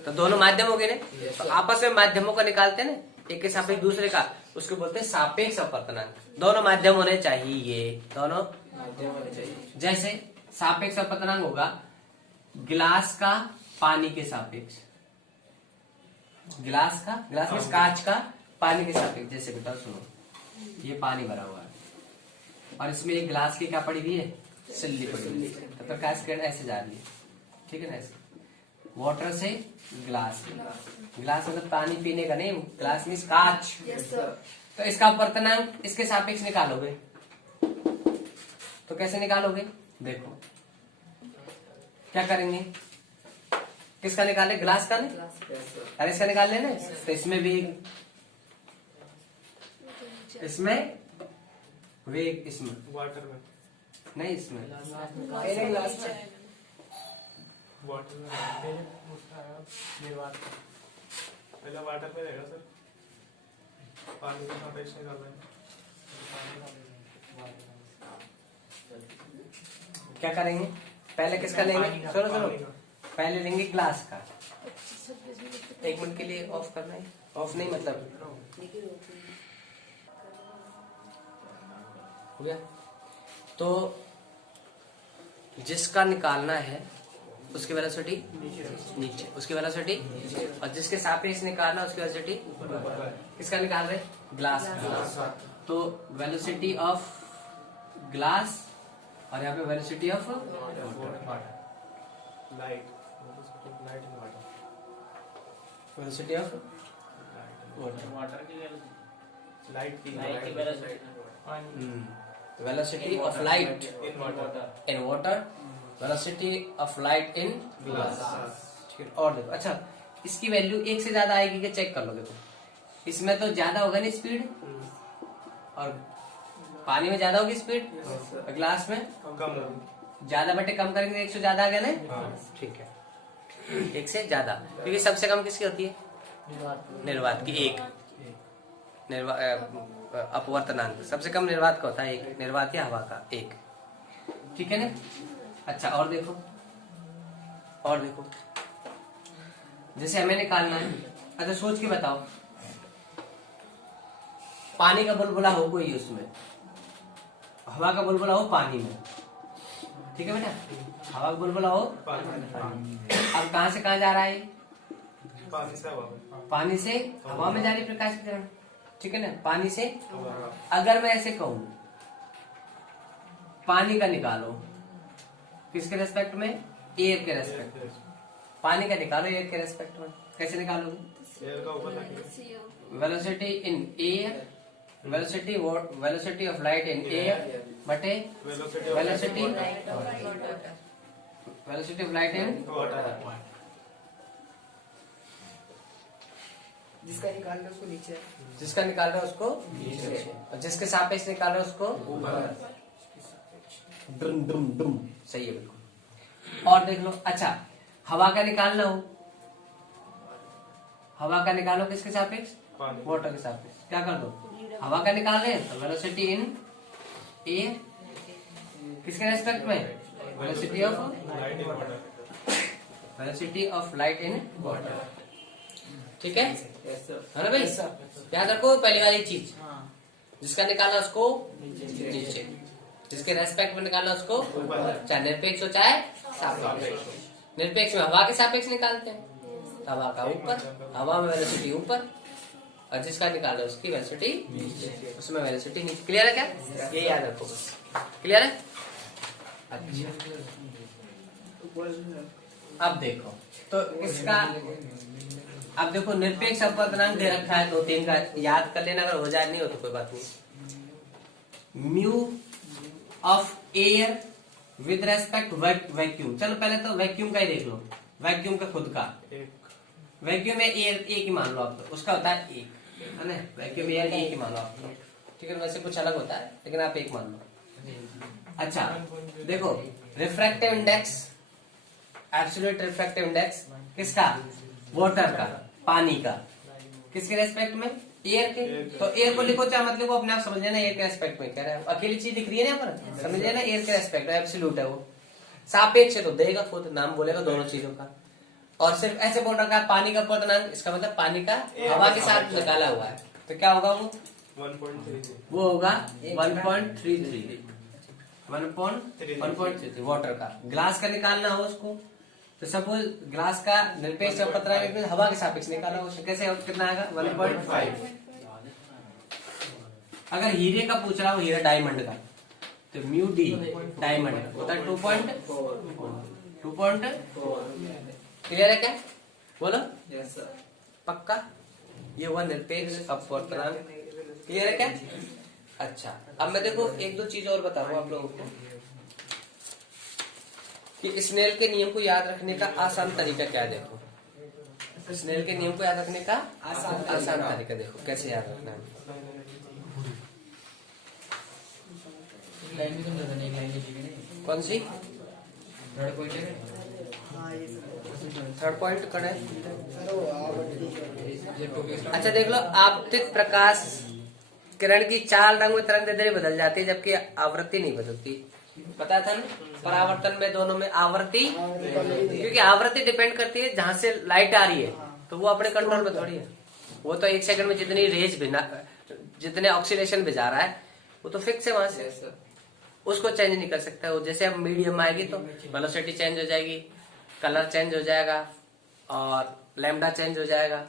तो दोनों माध्यम हो गए ना, तो आपस में माध्यमों का निकालते हैं ना, एक के सापेक्ष दूसरे का, उसको बोलते हैं सापेक्ष अपवर्तनांक। दोनों माध्यम होने चाहिए, दोनों माध्यम होने चाहिए। जैसे सापेक्ष अपवर्तनांक होगा गिलास का पानी के सापेक्ष, गिलास में कांच का पानी के सापेक्ष। जैसे बेटा सुनो, ये पानी भरा हुआ है और इसमें एक गिलास की क्या पड़ी हुई है, सिल्ली पड़ी हुई है, तो प्रकाश किरण ऐसे जा रही है, ठीक है ना, ऐसे वाटर से ग्लास, ग्लास मतलब पानी पीने का नहीं, ग्लास मीन्स कांच, तो इसका अपवर्तनांक इसके सापेक्ष निकालोगे, तो कैसे निकालोगे, देखो क्या करेंगे, किसका निकाले, ग्लास का नहीं, अरे इसका निकाल लेना, तो इसमें वेग, इसमें वेग, इसमें वाटर में नहीं, इसमें ग्लास में वाटर में निर्वात पहले वाटर में रहेगा सर, पानी के सापेक्ष निकालना है। क्या करेंगे, पहले किसका लेंगे, सुनो, पहले लेंगे ग्लास का, एक मिनट के लिए ऑफ करना है, ऑफ नहीं मतलब हो गया, तो जिसका निकालना है उसकी वेलोसिटी नीचे, उसकी वेलोसिटी, और जिसके सापेक्ष निकालना उसकी वेलोसिटी, किसका निकाल रहे, ग्लास का, तो वेलोसिटी ऑफ ग्लास और यहाँ पे velocity of light in water, velocity of water की लाइट की velocity of light in water, velocity of light in glass, ठीक है। और देखो, अच्छा इसकी वैल्यू एक से ज्यादा आएगी क्या, चेक कर लो, देखो इसमें तो ज्यादा होगा ना स्पीड, और पानी में ज्यादा होगी स्पीड, ग्लास में कम, ज्यादा बटे कम करेंगे, एक से ज्यादा आ गया ना, ठीक है, एक से ज्यादा, क्योंकि सबसे कम किसकी होती है, निर्वात की, एक अपवर्तनांक सबसे कम निर्वात का होता है, एक निर्वात या हवा का, एक, ठीक है ना। अच्छा और देखो, और देखो, जैसे हमें निकालना है, अच्छा सोच के बताओ, पानी का बुलबुला हो कोई उसमें, हवा का बुलबुला हो पानी में, ठीक है बेटा, हवा का बुलबुला हो, अब कहां से कहां जा रहा है, पानी से हवा में, पानी से हवा में जा रही प्रकाश की किरण, ठीक है ना, पानी से, अगर मैं ऐसे कहूं पानी का निकालो, किसके रेस्पेक्ट में, एयर के रेस्पेक्ट में, पानी का निकालो एयर के रेस्पेक्ट में, कैसे निकालोगे, एयर का ऊपर रखिए, velocity in air, velocity of light in air बटे velocity of light in water, जिसका निकाल रहे उसको नीचे, जिसका निकाल रहा है उसको नीचे, और जिसके सापेक्ष निकाल रहा है उसको ऊपर, ड्रुम ड्रुम ड्रुम, सही है बिल्कुल। और देख लो, अच्छा हवा का निकालना हो, हवा का निकालो किसके सापेक्ष, वाटर के सापेक्ष, क्या कर दो, हवा का निकाल रहे हैं तो वेलोसिटी इन एयर, किसके रेस्पेक्ट में, velocity of light in water, velocity of light in water, ठीक है ना भाई, याद रखो पहली वाली चीज, जिसका निकालना उसको नीचे, जिसके रेस्पेक्ट में निकालना उसको, चाहे निरपेक्ष हो चाहे सापेक्ष, निरपेक्ष में हवा के सापेक्ष निकालते हैं, हवा का ऊपर, हवा में वेलोसिटी ऊपर, और जिसका निकालो उसकी वेलोसिटी उसमें वेलोसिटी नीचे। क्लियर है क्या? ये याद रखो बस। क्लियर है? अच्छा अब देखो तो इसका, अब देखो निरपेक्ष अपवर्तनांक दे रखा है 2-3 का, याद कर लेना, अगर हो जाए नहीं हो तो कोई बात नहीं। Mu of air with respect vacuum. चलो पहले तो वैक्यूम का ही देख लो, वैक्यूम का खुद का, वैक्यूम में एयर एक ही मान लो आप, उसका होता है एक, है ना? वैक्यूम एयर एक ही मान लो आप, ठीक है? वैसे कुछ अलग होता है लेकिन आप एक मान लो। अच्छा देखो refractive index, absolute refractive index किसका? वाटर का, पानी का। किसके रेस्पेक्ट में? एयर के। तो एयर को लिखो चाहे मत लिखो, अपने आप समझ लेना एयर के रेस्पेक्ट में कह रहे हैं। अकेली चीज दिख रही है ना यहाँ पर, समझ लेना एयर के रेस्पेक्ट में, एब्सोल्यूट है वो। सापेक्ष है तो देगा खुद, नाम बोलेगा दोनों चीजों का। और सिर्फ ऐसे बोल रखा है पानी का अपवर्तनांक, इसका मतलब पानी का हवा के साथ निकाला हुआ है, तो क्या होगा वो? 1.33 वो होगा 1.33 वाटर का। ग्लास का निकालना हो उसको, तो सपोज ग्लास का निरपेक्ष अपवर्तनांक हवा के सापेक्ष निकाला हो, कैसे कितना आएगा? 1.5। अगर हीरे का पूछ रहा हो, हीरा डायमंड का, तो म्यू डी डायमंड होता है 2.4। क्लियर है क्या? बोलो पक्का? ये हुआ निरपेक्ष अपवर्तनांक। क्लियर है क्या? अच्छा अब मैं देखो 1-2 चीज और बता रहा हूँ आप लोगों को कि स्नेल के नियम को याद रखने का आसान तरीका क्या है। देखो स्नेल के नियम को याद रखने का आसान तरीका देखो कैसे याद रखना है। कौन सी? थर्ड पॉइंट कौन है? अच्छा देख लो, आपतित प्रकाश किरण की चाल रंग में तरंग दैर्ध्य बदल जाती है जबकि आवृत्ति नहीं बदलती। पता था ना? परावर्तन में दोनों में आवृत्ति, क्योंकि आवृत्ति डिपेंड करती है जहां से लाइट आ रही है, तो वो अपने कंट्रोल में थोड़ी है। वो तो 1 सेकंड में जितनी रेज जितने ऑक्सीडेशन भेजा रहा है वो तो फिक्स है वहां से, उसको चेंज नहीं कर सकता। वो जैसे अब मीडियम आएगी तो वेलोसिटी चेंज हो जाएगी, कलर चेंज हो जाएगा और लैम्डा चेंज हो जाएगा।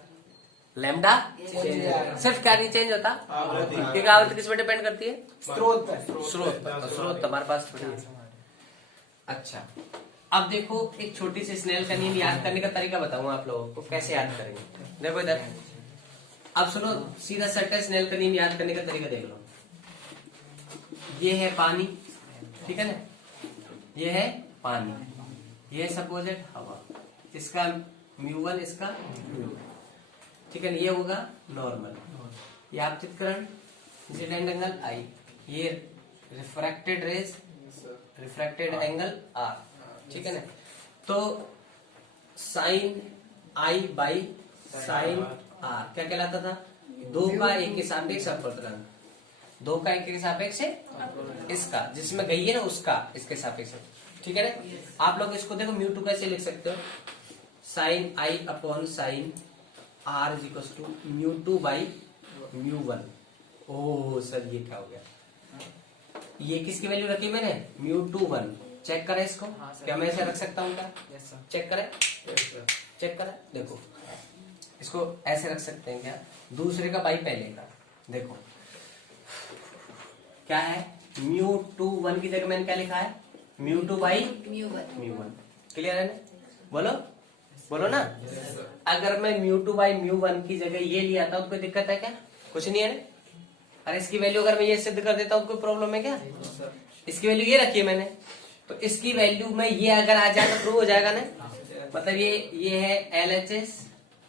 लैम्डा सिर्फ क्या नहीं चेंज होता, क्योंकि आवृत्ति किस पर डिपेंड करती है? स्रोत हमारे पास थोड़ी है। अच्छा अब देखो एक छोटी सी स्नेल का नियम याद करने का तरीका बताऊंगा आप लोगों को, कैसे याद करेंगे। देखो इधर, अब सुनो सीधा सट्टा स्नेल का नियम याद करने का तरीका देख लो। ये है पानी, ठीक है ना? ये है पानी, ये है सपोजेट हवा, इसका म्यू1 इसका म्यू, ठीक है ना? ये होगा नॉर्मल, ये आपतित किरण इंसिडेंट एंगल आई, ये refracted rays refracted angle r, ठीक है ना? तो sine i by sine r क्या कहलाता था? 2 का 1 के सापेक्ष अपवर्तनांक, 2 का 1 के सापेक्ष है इसका, जिसमें गई है ना उसका इसके सापेक्ष, ठीक है ना? आप लोग इसको देखो म्यू2 कैसे लिख सकते हो? Sine i upon sine r is equal to म्यू2 बाई म्यू1। ओह सर ये क्या हो गया? ये किसकी वैल्यू रखी मैंने? म्यू2 1। चेक करें इसको, क्या मैं ऐसे रख सकता हूँ क्या? चेक करें, चेक करें। देखो इसको ऐसे रख सकते हैं क्या? दूसरे का बाई पहले का, देखो क्या है? म्यू2 1 की जगह मैंने क्या लिखा है? म्यू2 बाई म्यू1। क्लियर है ना? बोलो बोलो ना। अगर मैं म्यू2 बाई म्यू1 की जगह ये लिया था तो कोई दिक्कत है क्या? कुछ नहीं है ना? अरे इसकी वैल्यू अगर मैं ये सिद्ध कर देता हूँ कोई प्रॉब्लम है क्या? इसकी वैल्यू ये रखी है मैंने, तो इसकी वैल्यू में ये अगर आ जाए तो प्रूव हो जाएगा ना? मतलब ये है LHS,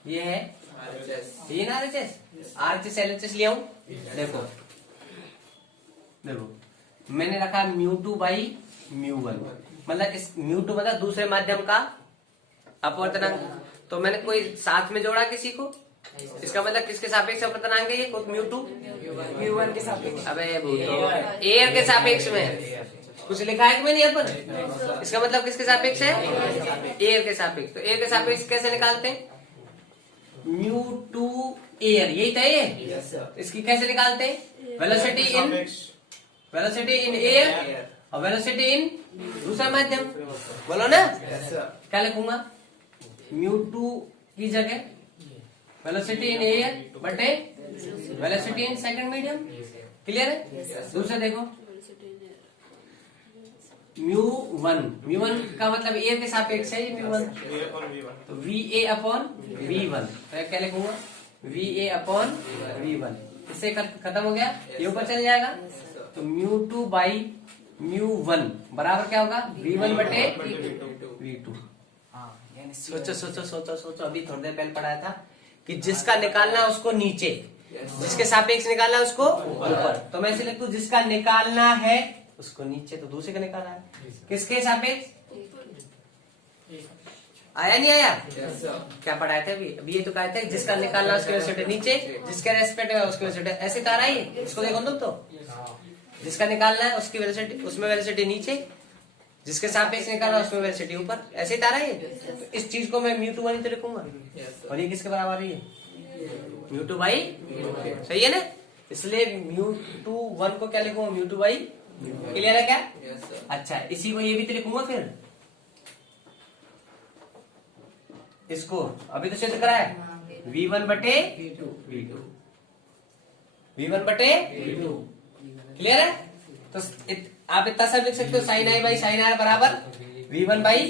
ये है ये ना RHS LHS लिया हूं। देखो देखो मैंने रखा म्यू2 बाई म्यू1, मतलब इस म्यू2 मतलब दूसरे माध्यम का अपवर्तनांक, तो मैंने कोई साथ में जोड़ा किसी को, इसका मतलब किसके सापेक्ष अपवर्तनांक है ये? म्यू2 म्यू1 के सापेक्ष। अबे एयर के सापेक्ष में कुछ लिखा है कि मैंने यहाँ पर? इसका मतलब किसके सापेक्ष है? एयर के सापेक्ष। तो एयर के सापेक्ष कैसे निकालते हैं? म्यू2 एयर, यही था ये। इसकी कैसे निकालते हैं? वेलोसिटी इन एयर और वेलोसिटी इन दूसरा माध्यम। बोलो ना, क्या लिखूंगा? म्यू2 की जगह वेलोसिटी इन एयर बटे velocity in second medium. Clear है? दूसरा देखो म्यू1 का मतलब ए के सापेक्ष है म्यू1, तो VA अपॉन V1, तो क्या लिखूंगा VA अपॉन V1। इससे खत्म हो गया, ये ऊपर चल जाएगा, तो म्यू2 बाई म्यू1 बराबर क्या होगा V1 बटे V2। सोचो सोचो सोचो सोचो, अभी थोड़ी देर पहले पढ़ाया था कि जिसका निकालना उसको नीचे, जिसके सापेक्ष निकालना उसको ऊपर, तो मैं ऐसे लिखता हूं जिसका निकालना है उसको नीचे, तो दूसरे का निकालना है किसके सापेक्ष, आया नहीं आया? क्या पढ़ाए थे अभी ये तो कहा था जिसका निकालना उसके वेलोसिटी नीचे, जिसके रेस्पेक्ट में उसकी वेलोसिटी, ऐसे तारा ही इसको देखो तुम, तो जिसका निकालना है उसकी वेलोसिटी, उसमें वेलोसिटी नीचे, जिसके सापेक्ष निकालना उसमें वेलोसिटी ऊपर, ऐसे ही तारा है। तो इस चीज को मैं म्यू2 1 तो लिखूंगा, और ये किसके बराबर है म्यू2 बाई, सही है ना? इसलिए म्यू2 1 को क्या लिखूंगा म्यू2 बाई। क्लियर है क्या? अच्छा, इसी को ये भी तो लिखूंगा फिर, इसको अभी तो सिद्ध करा है V1 बटे V2, V1 बटे V2। क्लियर है? तो आप इतना सब लिख सकते हो sine i by sine r बराबर V1 बाई,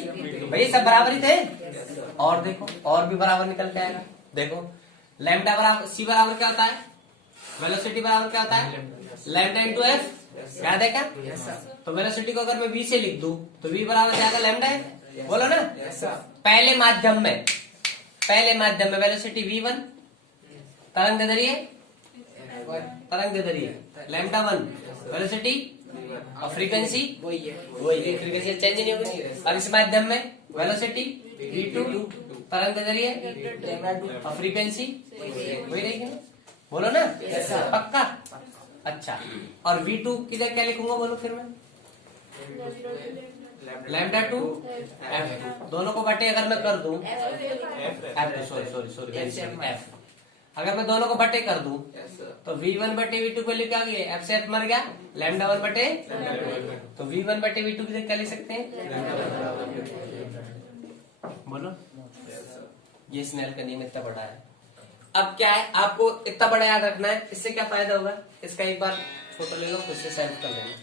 भाई सब बराबर ही थे, और देखो और भी बराबर निकल के आएगा। देखो लैम्डा बराबर सी बराबर क्या होता है, वेलोसिटी बराबर क्या होता है लैम्डा इंटू एफ, याद है क्या? तो वेलोसिटी को अगर मैं V से लिख दूं तो V बराबर क्या आएगा लैम्डा है, बोलो ना। पहले माध्यम में वेलोसिटी V1, तरंग दे रही है लैम्डा 1 वेलोसिटी, और फ्रीक्वेंसी वही फ्रीक्वेंसी चेंज नहीं होगी। और इस माध्यम में वेलोसिटी V2 तरंग दे रही है, और फ्रीक्वेंसी वही रहेगी, बोलो ना पक्का। अच्छा, और V2 किधर क्या लिखूंगा बोलो फिर मैं, लैम्डा 2 F, दोनों को बटे अगर मैं कर दूं F, अगर मैं दोनों को बटे कर दूं तो V1 बटे V2 को लिख आगे, F से F मर गया, लैम्डा 1 बटे, तो V1 बटे V2 किधर क्या लिख सकते हैं, बोलो। ये स्नेल का नियम इतना बड़ा है। अब क्या है, आपको इतना बड़ा याद रखना है, इससे क्या फायदा होगा, इसका एक बार फोटो ले लो, खुद से सेव कर लेना।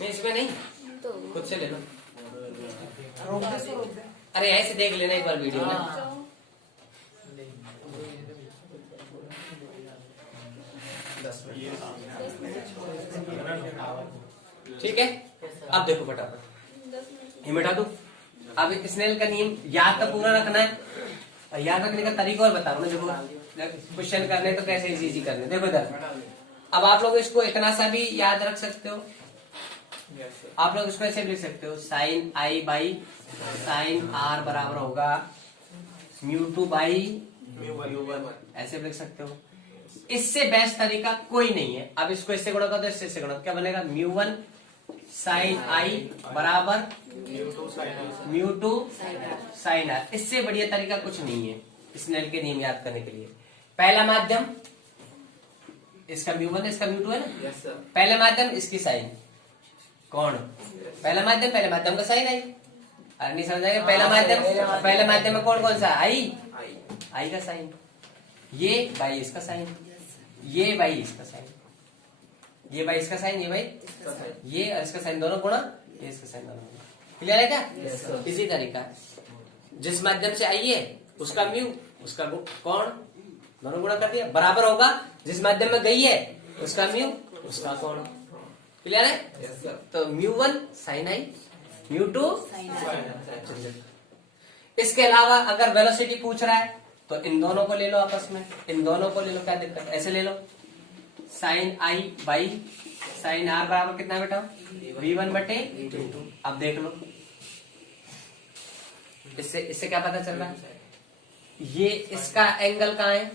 नहीं इसमें नहीं, खुद से ले लो, अरे ऐसे देख लेना एक बार वीडियो ना। ठीक है, अब देखो फटाफट ये मिटा दो। अब स्नेल का नियम याद तो पूरा रखना है, और याद रखने का तरीका और बता रहा हूँ। देखो क्वेश्चन करने तो कैसे इजी करने, देखो इधर। अब आप लोग इसको इतना सा भी याद रख सकते हो, आप लोग इसको ऐसे लिख सकते हो sine i by sine r बराबर होगा म्यू2 बाई म्यू1, ऐसे लिख सकते हो। इससे बेस्ट तरीका कोई नहीं है। अब इसको इससे गुणा कर दो, इससे गुणा, क्या बनेगा म्यू1 साइन आई बराबर म्यू2 साइन आर। इससे बढ़िया तरीका कुछ नहीं है स्नेल के नियम याद करने के लिए। पहला माध्यम इसका म्यू1 इसका म्यू2 है ना, पहला माध्यम इसकी साइन, कौन पहला माध्यम का साइन आई, अरे नहीं समझ आएगा। पहला माध्यम में कौन कौन सा आई का साइन, ये बाई इसका साइन, ये बाई इसका साइन, ये बाई इसका साइन, ये बाई ये और इसका साइन दोनों गुणा, ये इसका साइन दोनों गुणा। क्लियर है क्या? इसी तरीका जिस माध्यम से आई है उसका म्यू उसका कौन दोनों गुणा कर दिया, बराबर होगा जिस माध्यम में गई है उसका म्यू उसका कौन। क्लियर है? तो म्यू1 साइन आई, म्यू2 इसके अलावा अगर वेलोसिटी पूछ रहा है तो इन दोनों को ले लो आपस में, इन दोनों को ले लो, क्या दिक्कत, ऐसे ले लो sine i by sine r बराबर कितना बेटा V1 बटे। अब देख लो इससे क्या पता चल रहा है, ये इसका एंगल कहाँ है,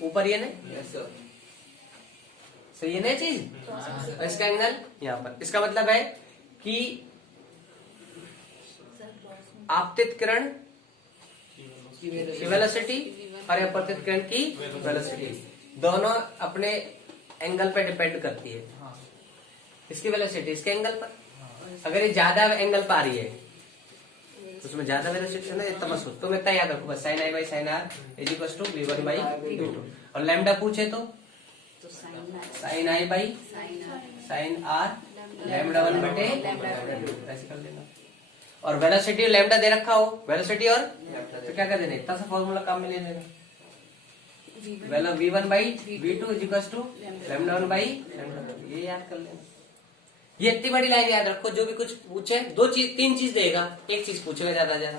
ऊपर ये नहीं सही है ना चीज, और इसका एंगल यहाँ पर। इसका मतलब है कि आपतित किरण की वेलोसिटी और अपवर्तित किरण की वेलोसिटी दोनों अपने एंगल पर डिपेंड करती है। इसकी वेलोसिटी इसके एंगल पर, अगर ये ज्यादा एंगल पर आ रही है उसमें ज्यादा वेलोसिटी है ना, इतना मत सोच, तुम इतना याद रखो बस, sine i by sine r is equal to v1 by v2। और लैम्डा पूछे तो sine i by sine r lambda 1 बटे ऐसे कर लेना। और वेलोसिटी लैम्डा दे रखा हो, वेलोसिटी और तो क्या कर देना, इतना सा फॉर्मूला काम में ले लेना, वेलो v1 by v2 is equal to lambda 1 by lambda 2। ये याद कर लेना। ये इतनी बड़ी लाइन याद रखो, जो भी कुछ पूछे तीन चीज देगा, एक चीज पूछेगा ज्यादा ज्यादा,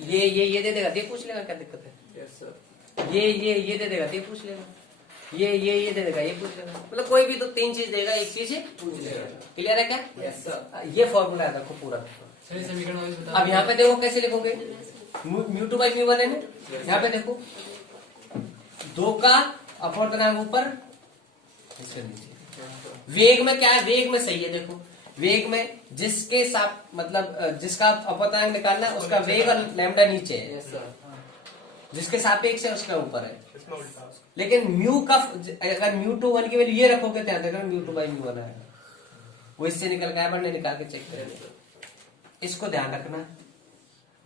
ये दे देगा, ये पूछ लेगा, क्या दिक्कत है। ये दे देगा, ये पूछ लेगा, ये दे देगा, ये पूछ लेगा, मतलब कोई भी तो तीन चीज देगा, एक चीज पूछ लेगा। क्लियर है क्या? Yes sir. ये फॉर्मूला याद रखो पूरा। अब यहाँ पे देखो कैसे लिखोगे, mu two by mu one है ना, यहाँ पे देखो 2 का अपवर्तनांक ऊपर, वेग में क्या है, वेग में सही है, देखो वेग में जिसके साथ मतलब जिसका अपवर्तनांक निकालना है उसका वेग और लैम्डा नीचे है, जिसके सापेक्ष है उसका ऊपर है। लेकिन म्यू का अगर म्यू टू 1 की वैल्यू ये रखोगे ध्यान देना, म्यू टू बाई म्यू 1 आएगा, वो इससे निकल गया, बढ़ने निकाल के चेक करेंगे, इसको ध्यान रखना।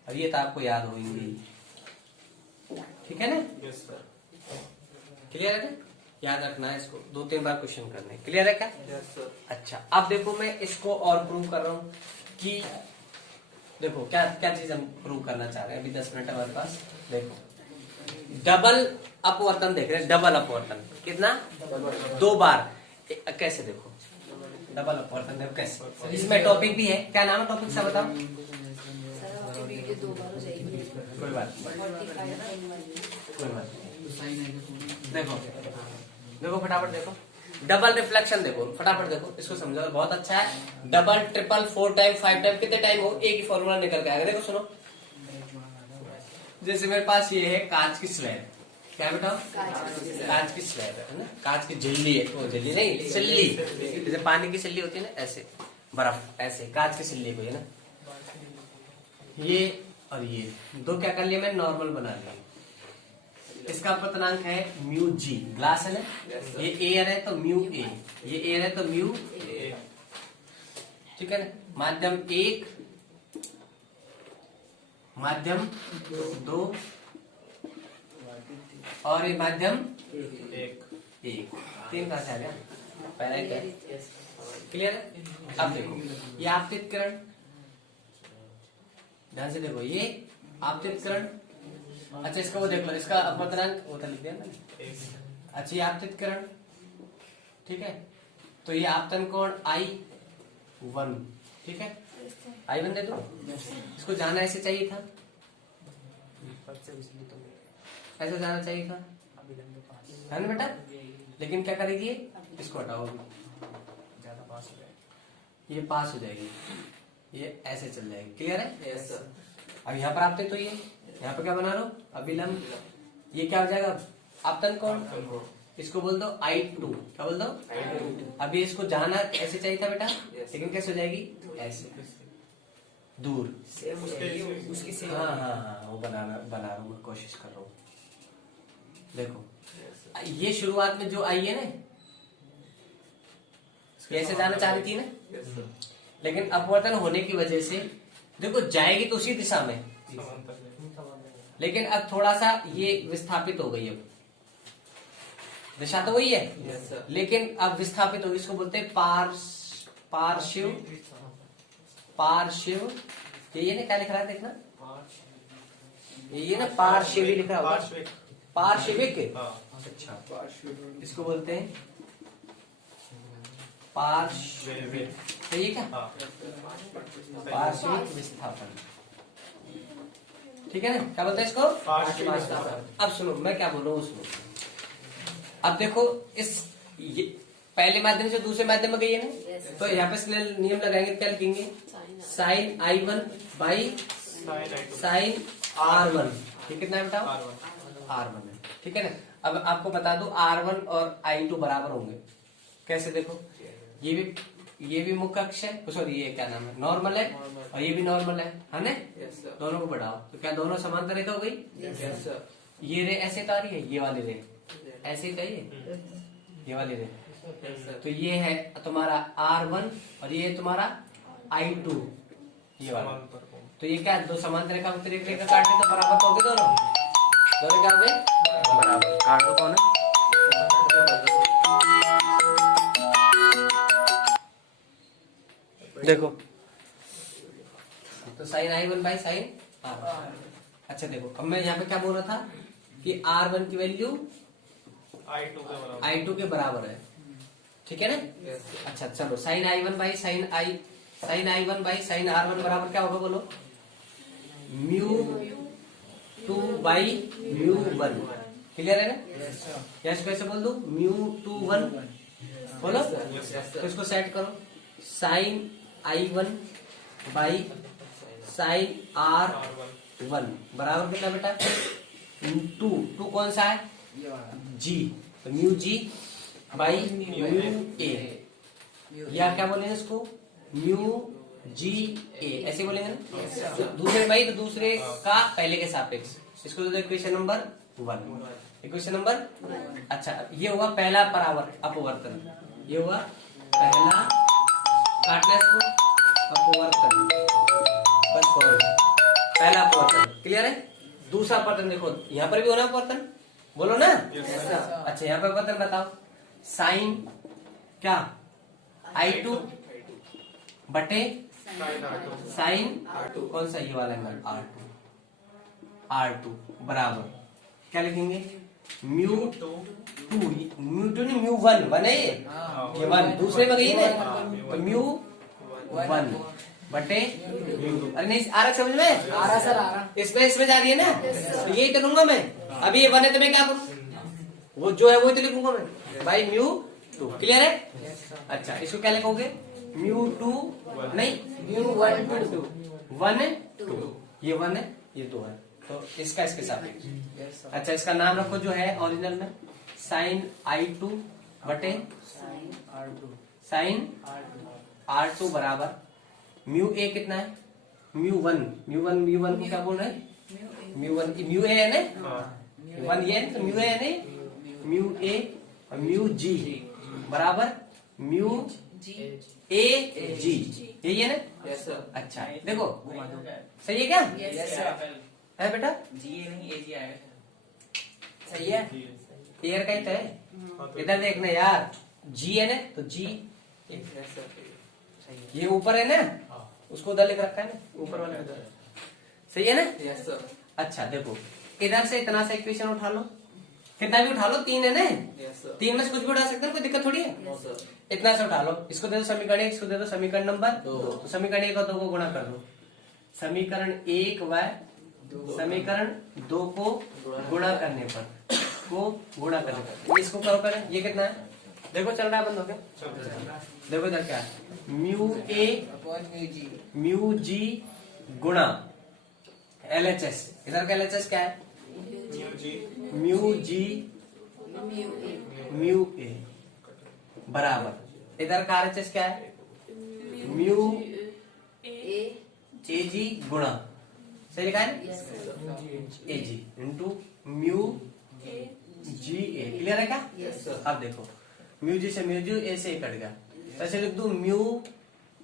अब ये तो आपको याद होंगे, ठीक है ना? क्लियर है ना? याद रखना है इसको, 2-3 बार क्वेश्चन करने। क्लियर है क्या? अच्छा, अब देखो मैं इसको और प्रूव कर रहा हूँ कि देखो क्या क्या चीज हम प्रूव करना चाह रहे हैं। अभी 10 मिनट हमारे पास। देखो डबल अपवर्तन देख रहे हैं, डबल अपवर्तन कितना, 2 बार। कैसे देखो डबल अपवर्तन, देखो कैसे, इसमें टॉपिक भी है, क्या नाम है टॉपिक से बताओ? कोई बात देखो देखो फटाफट देखो, डबल रिफ्लेक्शन देखो फटाफट देखो, इसको समझो, बहुत अच्छा है। डबल ट्रिपल 4 टाइम 5 टाइम कितने टाइम हो, एक ही फॉर्मूला निकल के आएगा। देखो सुनो, जैसे मेरे पास ये है कांच की स्लैब, क्या बेटा? कांच की स्लैब है ना, कांच की झिल्ली है, वो झिल्ली नहीं सिल्ली, जैसे पानी की सिल्ली होती है ना, ऐसे बर्फ, ऐसे कांच की सिल्ली को है ना, ये और ये 2 क्या कर लिया मैं, नॉर्मल बना लिया। इसका अपवर्तनांक है म्यू जी, ग्लास है ना, ये एयर है तो म्यू ए, ये एयर है तो म्यू ए, ठीक है ना। माध्यम 1, माध्यम 2 और ये माध्यम 1, 3 कहां से आ गया, पहला ही क्या? क्लियर है? अब देखो ये आपतित किरण, ध्यान से देखो, ये आपतित किरण, अच्छा इसका वो देख लो, इसका अपवर्तनांक वो तो लिख दिया ना। अच्छा ये आपतित किरण, ठीक है, तो ये आपतन कोण I1, ठीक है, I1 दे दो, इसको जाना ऐसे चाहिए था, ऐसे जाना चाहिए था, है ना बेटा? लेकिन क्या करेगी, इसको हटाओ, ज्यादा पास हो जाएगी, ये पास हो जाएगी, ये ऐसे चल जाएगी। क्लियर है? Yes sir. अब यहाँ पर आपते तो ये यहाँ पे क्या बना रहा हूँ, अभिलंब, ये क्या हो जाएगा, आपतन कोण, इसको बोल दो I2, क्या बोल दो? अभी इसको जाना ऐसे चाहिए था बेटा, लेकिन कैसे हो जाएगी, ऐसे दूर, उसकी सेम। हाँ वो बना रहा हूँ मैं, कोशिश कर रहा हूँ। देखो ये शुरुआत में जो आई है ना, ऐसे जाना चाह रही थी ना, लेकिन अपवर्तन होने की वजह से देखो जाएगी तो उसी दिशा में, लेकिन अब थोड़ा सा ये विस्थापित हो गई, अब दिशा तो वही है, लेकिन अब विस्थापित होगी, इसको बोलते हैं पार्श्व, ये ना क्या लिख रहा है देखना, ये ना पार्श्वी लिख रहा होगा, पार्श्विक, अच्छा इसको बोलते हैं पार्श्विक, सही है क्या? पार्श्विक विस्थापन, ठीक है ना, क्या बोलते हैं इसको, पार्श्विक विस्थापन। अब सुनो मैं क्या बोल रहा हूँ, सुनो, अब देखो ये पहले माध्यम से दूसरे माध्यम में गई है ना, तो यहाँ पे नियम लगाएंगे, क्या लिखेंगे, sign I1 by sine R1, ये कितना है बेटा, R1 है, ठीक है ना। अब आपको बता दूं R1 और I2 बराबर होंगे, कैसे देखो, ये भी मुख्य अक्ष है, सॉरी ये क्या नाम है, नॉर्मल है, और ये भी नॉर्मल है ना, दोनों को बढ़ाओ तो क्या दोनों समांतर रेखा हो गई, ये रे ऐसे तो आ रही है, ये वाली रे ऐसे चाहिए, ये वाली रे, तो ये है तुम्हारा R1 और ये तुम्हारा I2, ये वाला तो ये क्या, दो समांतर रेखा को एक रेखा काटने तो बराबर तो हो गए दोनों, दोनों क्या हो गए बराबर। काट दो कौन है, देखो तो sign I1 by sine R1। अच्छा देखो अब मैं यहाँ पे क्या बोल रहा था कि R1 की वैल्यू I2 के बराबर है, ठीक है ना। अच्छा चलो sine I1 by sine I1 by sine R1 बराबर क्या होगा बोलो, μ2 बाई μ1। क्लियर है ना, या इसको ऐसे बोल दो μ21 बोलो। तो इसको सेट करो, sign I1 by sine R1 बराबर कितना बेटा, 2 कौन सा है जी, तो mu G by mu A, या क्या बोलेंगे इसको म्यू जी ए, ऐसे बोलेंगे ना। दूसरे भाई तो दूसरे का पहले के सापेक्ष, इसको तो इक्वेशन नंबर 1, इक्वेशन नंबर। अच्छा ये हुआ पहला परावर्त अपवर्तन, ये हुआ पहला काटना इसको अपवर्तन, बस पहला अपवर्तन क्लियर है। दूसरा अपवर्तन देखो यहाँ पर भी होना अपवर्तन, बोलो ना। अच्छा यहाँ पे अपवर्तन बताओ, साइन क्या I2 बटे साइन कौन सा ये वाला एंगल R2 बराबर क्या लिखेंगे μ2 नहीं μ1 है ये 1 दूसरे में गई ना, तो μ1 बटे अरे नहीं आ रहा समझ में, आ रहा सर, आ रहा। इसमें जा रही है ना, तो यही तो लूंगा मैं। अभी ये 1 है तो मैं क्या करूँ, वो जो है वो तो लिखूंगा मैं बाई μ2, क्लियर है। अच्छा इसको क्या लिखोगे μ2 नहीं μ1 2 1 2, ये 1 है ये 2 है, तो इसका इसके सापेक्ष। अच्छा इसका नाम रखो जो है ओरिजिनल में साइन I2 बटे साइन R2 बराबर म्यू ए कितना है μ1 को क्या बोल रहे हैं μ1 म्यू ए है ना, 1 ये है तो म्यू ए है ना, म्यू ए और म्यू जी बराबर म्यू ए जी, यही है ना। अच्छा देखो सही है क्या, है बेटा सही है, एयर का ही तो है। इधर देखना यार, जी है ना तो जी ये ऊपर है ना, उसको उधर लिख रखा है ना ऊपर वाले उधर, सही है ना। अच्छा देखो इधर से इतना सा इक्वेशन उठा लो, कितना भी उठा लो, 3 है ना, 3 में से कुछ भी उठा सकते हो, कोई दिक्कत थोड़ी है। इतना से उठा लो, इसको दे दो समीकरण 1, इसको दे दो समीकरण नंबर 2, तो समीकरण 1 और 2 को गुणा कर दो, समीकरण 1 व समीकरण 2 को गुणा करने पर इसको करो पहले, ये कितना है देखो चल रहा है, बंद हो गया। देखो इधर क्या है म्यू ए म्यू जी गुणा LHS, इधर का LHS क्या है म्यू जी म्यू ए बराबर इधर का RHS क्या है म्यू ए जी गुणा, सही लिखा है ए जी इंटू म्यू जी ए, क्लियर है क्या। अब देखो म्यू जी से म्यू जी ए से कट गया, ऐसे लिख दू म्यू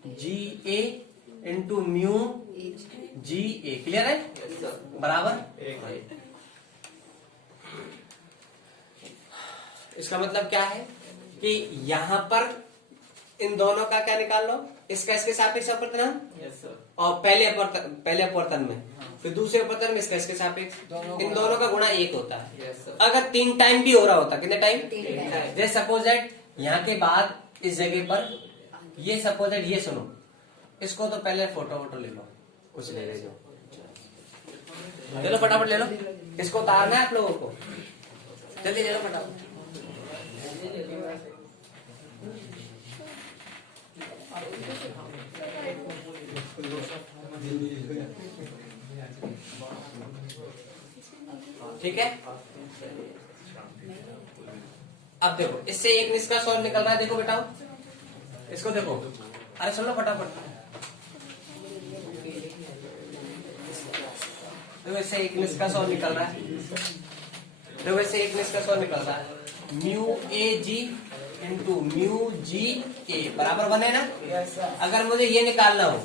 जी ए इंटू म्यू जी ए, क्लियर है बराबर। इसका मतलब क्या है कि यहाँ पर इन दोनों का क्या निकाल लो, इसका इसके सापेक्ष अपवर्तन और पहले अपवर्तन में, फिर दूसरे अपवर्तन में इसका इसके सापेक्ष, इन दोनों का गुणा 1 होता है। अगर 3 टाइम भी हो रहा होता, कितने टाइम, जैसे सपोज दैट यहाँ के बाद इस जगह पर ये सपोज दैट ये सुनो, इसको तो पहले फोटो ले लो, कुछ ले लो फटाफट ले लो, इसको उतारना है आप लोगों को, जल्दी ले लो फटाफट। ठीक है, अब देखो इससे एक निष्कर्ष और निकल रहा है, देखो बेटा इसको देखो, अरे सुन लो फटाफट, देखो इससे एक निष्कर्ष और निकल रहा है, देखो इससे एक निष्कर्ष और निकल रहा है mu A ji into mu G ए बराबर 1 है ना। अगर मुझे ये निकालना हो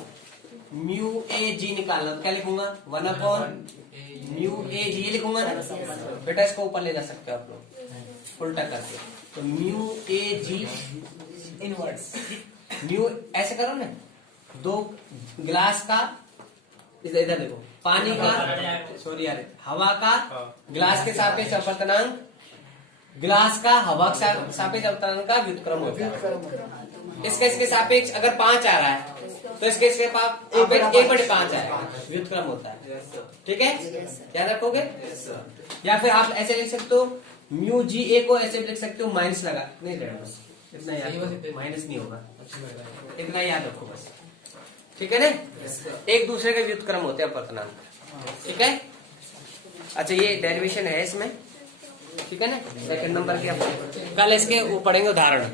म्यू ए जी निकालना, तो क्या लिखूंगा 1/म्यू ए जी, ये लिखूंगा ना बेटा, इसको ऊपर ले जा सकते हो आप लोग उल्टा करके। तो mu A ji inwards. Mu ऐसे करो ना, 2 गिलास का, इधर देखो, पानी का, सॉरी यार, हवा का गिलास के सापेक्ष अपवर्तनांक, गिलास का हवा के सापेक्ष अपवर्तनांक का व्युत्क्रम होता है। इसके सापेक्ष अगर 5 आ रहा है तो इसके पास 1/5 आएगा, व्युत्क्रम होता है। ठीक है, याद रखोगे। या फिर आप ऐसे लिख सकते हो, म्यू जी ए को ऐसे लिख सकते हो, माइनस लगा, नहीं रहना बस इतना याद, माइनस नहीं होगा, इतना याद रखो बस। ठीक है ना, एक दूसरे के व्युत्क्रम होते हैं अपवर्तनांक। ठीक है, अच्छा ये डेरिवेशन है इसमें। ठीक है ना, सेकंड नंबर की। कल इसके वो पढ़ेंगे उदाहरण।